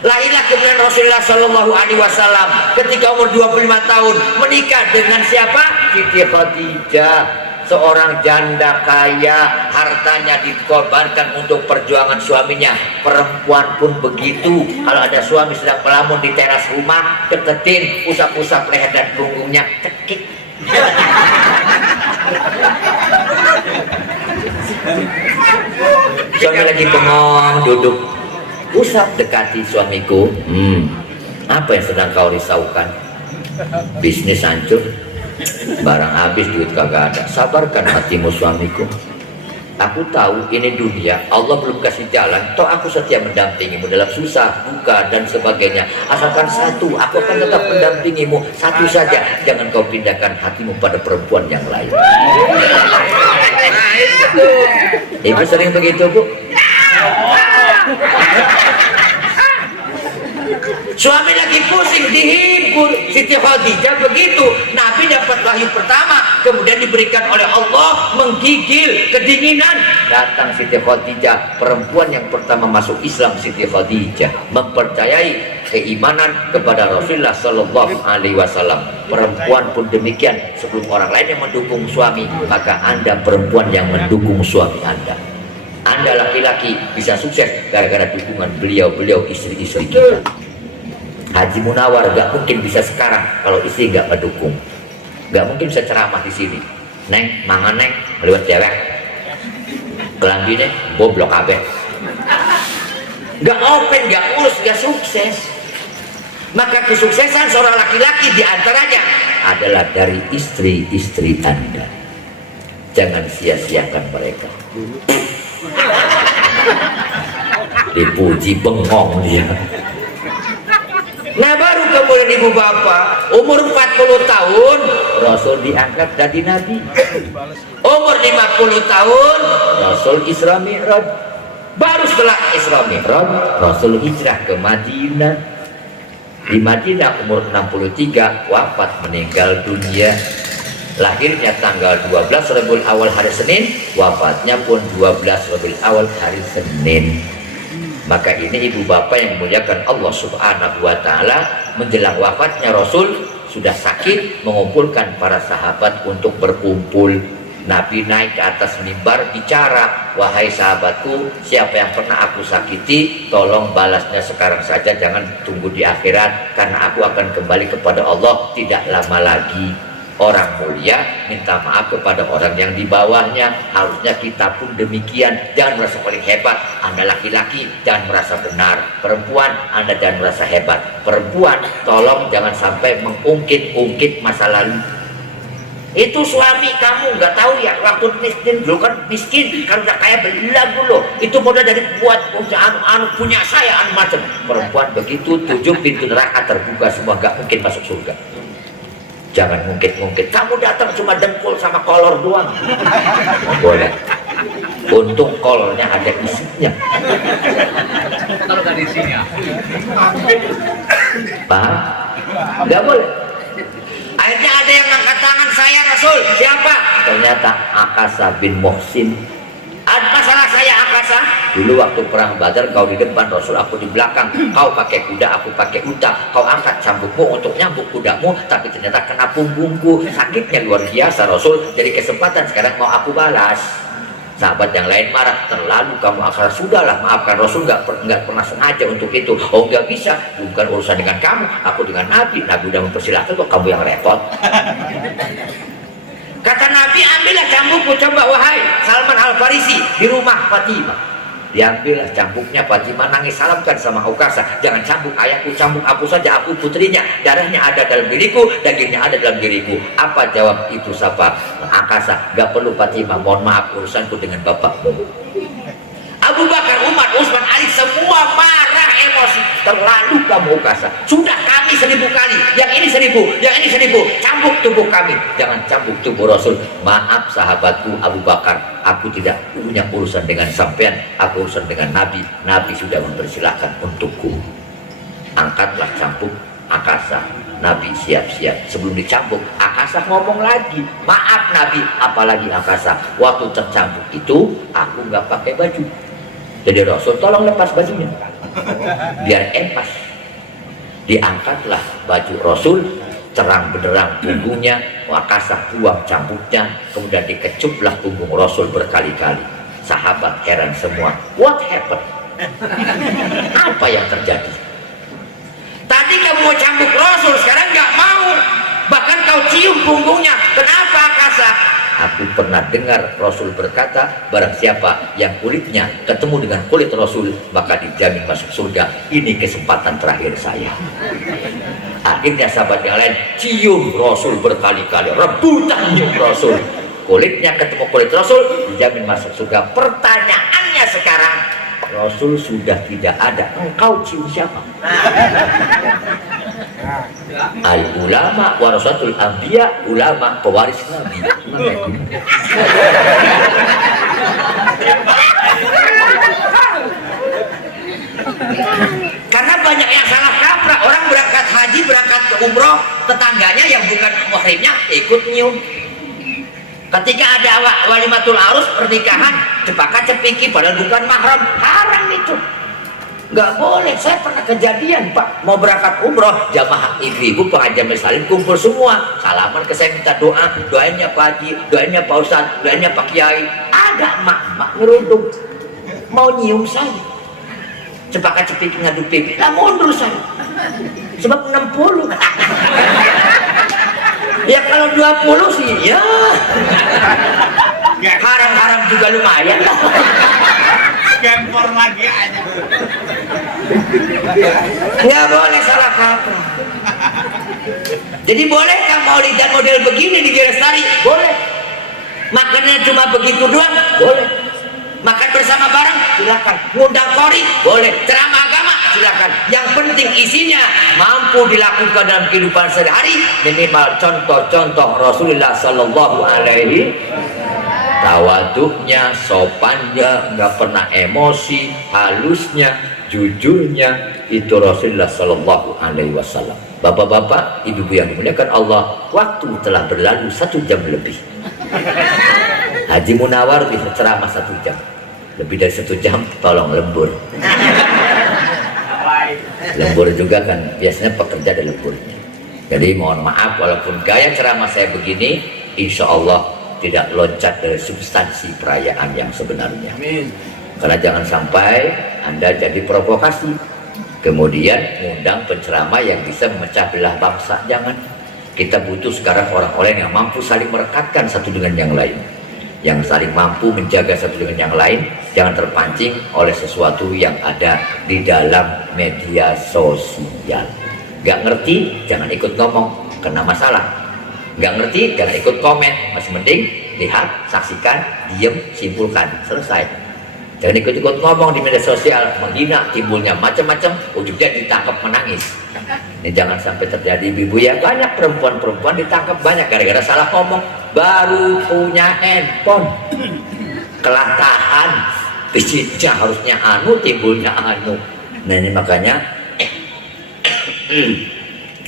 Lahirlah kemudian Rasulullah Shallallahu Alaihi Wasallam ketika umur 25 tahun menikah dengan siapa? Siti Khadijah, seorang janda kaya, hartanya dikorbankan untuk perjuangan suaminya. Perempuan pun begitu, kalau ada suami sedang melamun di teras rumah, ketetin, usap-usap leher dan punggungnya, cekik. Suami lagi bengong, duduk, usap dekati suamiku. Apa yang sedang kau risaukan? Bisnis hancur, barang habis, duit kagak ada. Sabarkan hatimu suamiku. Aku tahu ini dunia, Allah belum kasih jalan. Toh aku setia mendampingimu dalam susah, duka dan sebagainya. Asalkan satu, aku akan tetap mendampingimu. Satu saja, jangan kau pindahkan hatimu pada perempuan yang lain. Nah itu tuh. Ibu sering begitu Bu? Suami lagi pusing, dihibur. Siti Khadijah begitu. Nabi dapat wahyu pertama, kemudian diberikan oleh Allah, menggigil kedinginan. Datang Siti Khadijah, perempuan yang pertama masuk Islam. Siti Khadijah mempercayai keimanan kepada Rasulullah Shallallahu Alaihi Wasallam. Perempuan pun demikian. Sebelum orang lain yang mendukung suami, maka Anda perempuan yang mendukung suami Anda. Anda laki-laki bisa sukses gara-gara dukungan beliau-beliau istri-istri kita. Haji Munawar gak mungkin bisa sekarang kalau istri gak mendukung. Gak mungkin bisa ceramah di sini. Neng, mangan neng, melihat cewek. Kelambine, boblok kabeh. Gak open, gak urus, gak sukses. Maka kesuksesan seorang laki-laki diantaranya adalah dari istri-istri Anda. Jangan sia-siakan mereka. Dipuji bengong dia. Nah baru kemudian ibu bapak umur 40 tahun Rasul diangkat jadi nabi. Umur 50 tahun Rasul Isra Mi'raj. Baru setelah Isra Mi'raj Rasul hijrah ke Madinah. Di Madinah umur 63 wafat, meninggal dunia. Lahirnya tanggal 12 Rabiul Awal hari Senin, wafatnya pun 12 Rabiul Awal hari Senin. Maka ini ibu bapak yang memuliakan Allah Subhanahu wa Ta'ala, menjelang wafatnya Rasul sudah sakit, mengumpulkan para sahabat untuk berkumpul. Nabi naik ke atas mimbar bicara, wahai sahabatku, siapa yang pernah aku sakiti, tolong balasnya sekarang saja, jangan tunggu di akhirat, karena aku akan kembali kepada Allah tidak lama lagi. Orang mulia minta maaf kepada orang yang di bawahnya. Harusnya kita pun demikian. Jangan merasa paling hebat. Anda laki-laki jangan merasa benar. Perempuan, Anda jangan merasa hebat. Perempuan, tolong jangan sampai mengungkit-ungkit masa lalu. Itu suami kamu nggak tahu ya, waktu miskin dulu kan miskin, kalau udah kaya beli lagu loh. Itu modal dari buat punya saya macam. Perempuan begitu, 7 pintu neraka terbuka semua, nggak mungkin masuk surga. Jangan ngungkit-ngungkit. Kamu datang cuma dengkul sama kolor doang. Boleh. Untung kolornya ada isinya. Kalau nggak di sini ya. Paham? Nggak boleh. Akhirnya ada yang angkat tangan, saya Rasul. Siapa? Ternyata Akasa bin Muhsin. Apa salah saya Akasa? Dulu waktu perang Badar kau di depan, Rasul aku di belakang. Kau pakai kuda, aku pakai unta. Kau angkat cambukmu untuk nyambuk kudamu, tapi ternyata kena punggungku. Sakitnya luar biasa Rasul. Jadi kesempatan sekarang mau aku balas. Sahabat yang lain marah, terlalu kamu akal. Sudahlah, maafkan Rasul, nggak pernah sengaja untuk itu. Oh nggak bisa, bukan urusan dengan kamu, aku dengan Nabi. Nabi udah mempersilahkan, kok kamu yang repot. Kata Nabi, ambillah cambukku, coba wahai Salman Al-Farisi di rumah Fatimah. Diambillah cambuknya, Fatimah nangis, salamkan sama Ukasa. Jangan cambuk ayahku, cambuk aku saja, aku putrinya. Darahnya ada dalam diriku, dagingnya ada dalam diriku. Apa jawab itu siapa? Akasa, gak perlu Fatimah, mohon maaf, urusanku dengan bapakmu. Abu Bakar, Umar, Utsman, Ali semua marah, emosi. Terlalu kamu Ukasa. Sudah kami 1000 kali, yang ini 1000, yang ini 1000. Cambuk tubuh kami, jangan cambuk tubuh Rasul. Maaf sahabatku Abu Bakar, aku tidak punya urusan dengan sampean, aku urusan dengan Nabi. Nabi sudah mempersilahkan untukku. angkatlah cambuk Akasa. Nabi siap-siap. Sebelum dicambuk, Akasa ngomong lagi, maaf Nabi, apalagi Akasa, waktu tercambuk itu aku nggak pakai baju. Jadi Rasul tolong lepas bajunya biar empas. Diangkatlah baju Rasul, terang benderang punggungnya, Akasa buang cambuknya, kemudian dikecuplah punggung Rasul berkali-kali. Sahabat heran semua, what happened? Apa yang terjadi? Tadi kamu mau cambuk Rasul, sekarang nggak mau. Bahkan kau cium punggungnya. Kenapa Akasa? Aku pernah dengar Rasul berkata, barang siapa yang kulitnya ketemu dengan kulit Rasul, maka dijamin masuk surga. Ini kesempatan terakhir saya. Akhirnya sahabat yang lain cium Rasul berkali-kali, rebutan cium Rasul. Kulitnya ketemu kulit Rasul, dijamin masuk surga. Pertanyaannya sekarang, Rasul sudah tidak ada, engkau cium siapa? Al ulama warasatul anbiya, ulama pewaris Nabi. Karena banyak yang salah kaprah. Orang berangkat haji, berangkat ke umroh, tetangganya yang bukan muhrimnya ikut nyium. Ketika ada walimatul arus, pernikahan, cepaka cepiki padahal bukan mahram, haram itu. Nggak boleh. Saya pernah kejadian Pak, mau berangkat umroh, jamaah ibu-ibu pengajian salim kumpul semua, salaman ke saya, minta doa, doainnya Pak Haji, doainnya Pak Ustadz, doainnya Pak Kiai. Ada mak ngerundung mau nyium saya, cepaka cepiki ngadu pipi, lah mundur saya sebab 60. Ya kalau 20 sih ya haram-haram juga lumayan lah. Gempor lagi aja. Nggak boleh salah kaprah. Jadi bolehkah maulidan model begini di Lestari? Boleh. Makannya cuma begitu doang? Boleh. Makan bersama bareng? Silakan. Ngundang kori? Boleh. Ceramah agama? Silakan. Yang penting isinya mampu dilakukan dalam kehidupan sehari-hari, minimal contoh-contoh Rasulullah Sallallahu Alaihi. Tawaduknya, sopannya, nggak pernah emosi, halusnya, jujurnya, itu Rasulullah Sallallahu Alaihi Wasallam. Bapak-bapak, ibu-ibu yang dimuliakan Allah, waktu telah berlalu 1 jam lebih. Haji Munawar bisa ceramah 1 jam, lebih dari 1 jam, tolong lembur. Lembur juga kan, biasanya pekerja ada lemburnya. Jadi mohon maaf, walaupun gaya ceramah saya begini, insya Allah tidak loncat dari substansi perayaan yang sebenarnya. Amin. Karena jangan sampai Anda jadi provokasi, kemudian mengundang penceramah yang bisa memecah belah bangsa. Jangan. Kita butuh sekarang orang-orang yang mampu saling merekatkan satu dengan yang lain, yang saling mampu menjaga satu dengan yang lain, jangan terpancing oleh sesuatu yang ada di dalam media sosial. Gak ngerti, jangan ikut ngomong, kena masalah. Nggak ngerti, jangan ikut komen, masih mending lihat, saksikan, diem, simpulkan, selesai. Jangan ikut-ikut ngomong di media sosial, menghina, timbulnya macam-macam, ujungnya ditangkap menangis. Ini jangan sampai terjadi, ibu ya. Banyak perempuan-perempuan ditangkap banyak gara-gara salah ngomong, baru punya handphone, kelatahan, bisnisnya harusnya anu, timbulnya anu. Nah ini makanya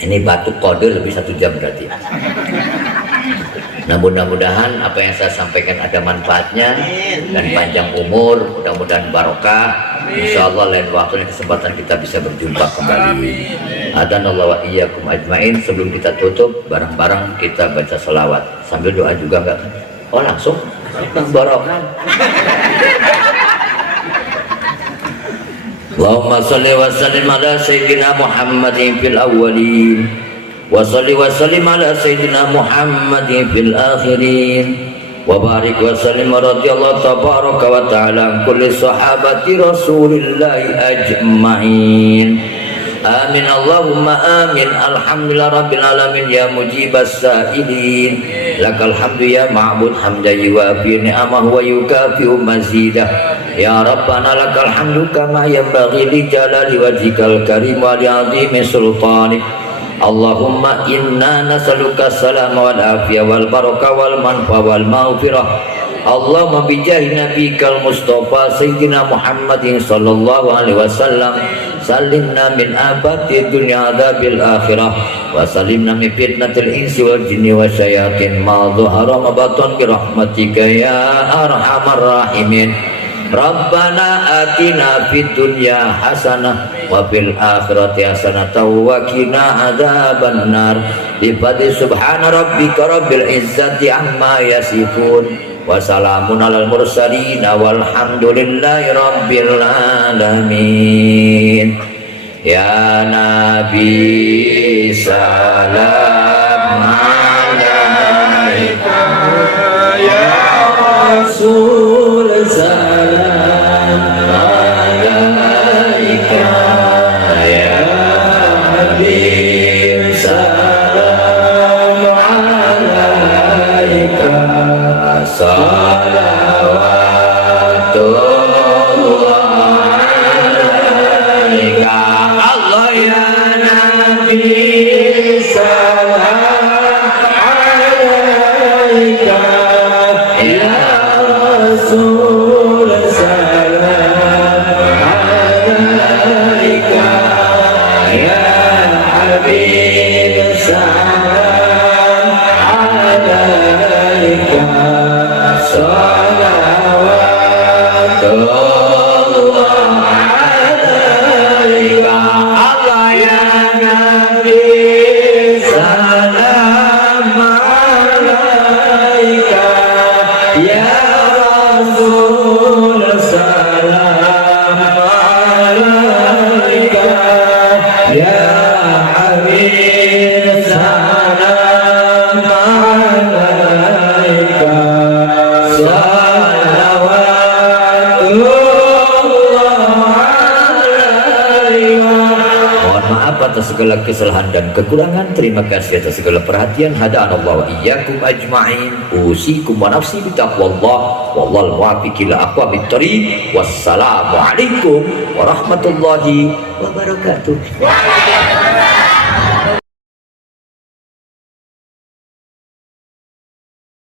ini batuk kode lebih 1 jam berarti. Nah mudah-mudahan apa yang saya sampaikan ada manfaatnya dan panjang umur, mudah-mudahan barokah. Insya Allah lain waktu dan kesempatan kita bisa berjumpa kembali. Adanallahu wa iyyakum ajmain. Sebelum kita tutup, bareng-bareng kita baca selawat sambil doa juga enggak? Oh langsung barokah. Allahumma salli wa sallim ala sayyidina Muhammadin fil awwalin wa salli wa sallim ala sayyidina Muhammadin fil akhirin wa barik wa sallim radhiyallahu tabaraka wa ta'ala an kulli sahabati Rasulillahi ajma'in. Amin Allahumma amin. Alhamdulillah rabbil alamin ya mujibas sa'ilin. Lakal hamdu ya ma'bud hamdan yuwafi ni'amahu wa yukafi'u mazidah. Ya Rabbana lakal hamdu kama yanbaghi li jalali wajhikal karim wa li 'azimi sultanik. Allahumma inna nas'aluka salama wal afiyah wal barakah wal manfa wal maghfirah. Allahumma bijahi nabiyikal mustafa sayyidina Muhammadin sallallahu alaihi wasallam salimna min abati dunya adzabil akhirah wa salimna min fitnatil insi wal jinni wasyayatin ma dhahara ma batan bi rahmatika ya arhamar rahimin. Rabbana atina fid dunya hasanah wa fil akhirati hasanah wa qina adzabannar. Bi fadli subhana rabbika rabbil izzati amma yasifun wa salamun alal mursalin walhamdulillahi rabbil alamin. Ya Nabi salam alaika, ya Rasul salam alaika, ya Habib salam alaika, salawatullah alaika. Allah ya Nabi salam alaika, ya Rasul salam alaika, ya Habib salam alaika, salawatullah alaika. Allah ya Nabi salam alaika, ya Rasul salam alaika, ya Habib salam alaika, salawatullah alaika. Mohon maaf atas segala kesalahan dan kekurangan. Terima kasih atas segala perhatian. Hadanallahu wa iyyakum ajma'in. Usikum wa nafsi bitaqwallah. Wallahul muwaffiq ila aqwamit thoriq. Wassalamu alaikum warahmatullahi wabarakatuh.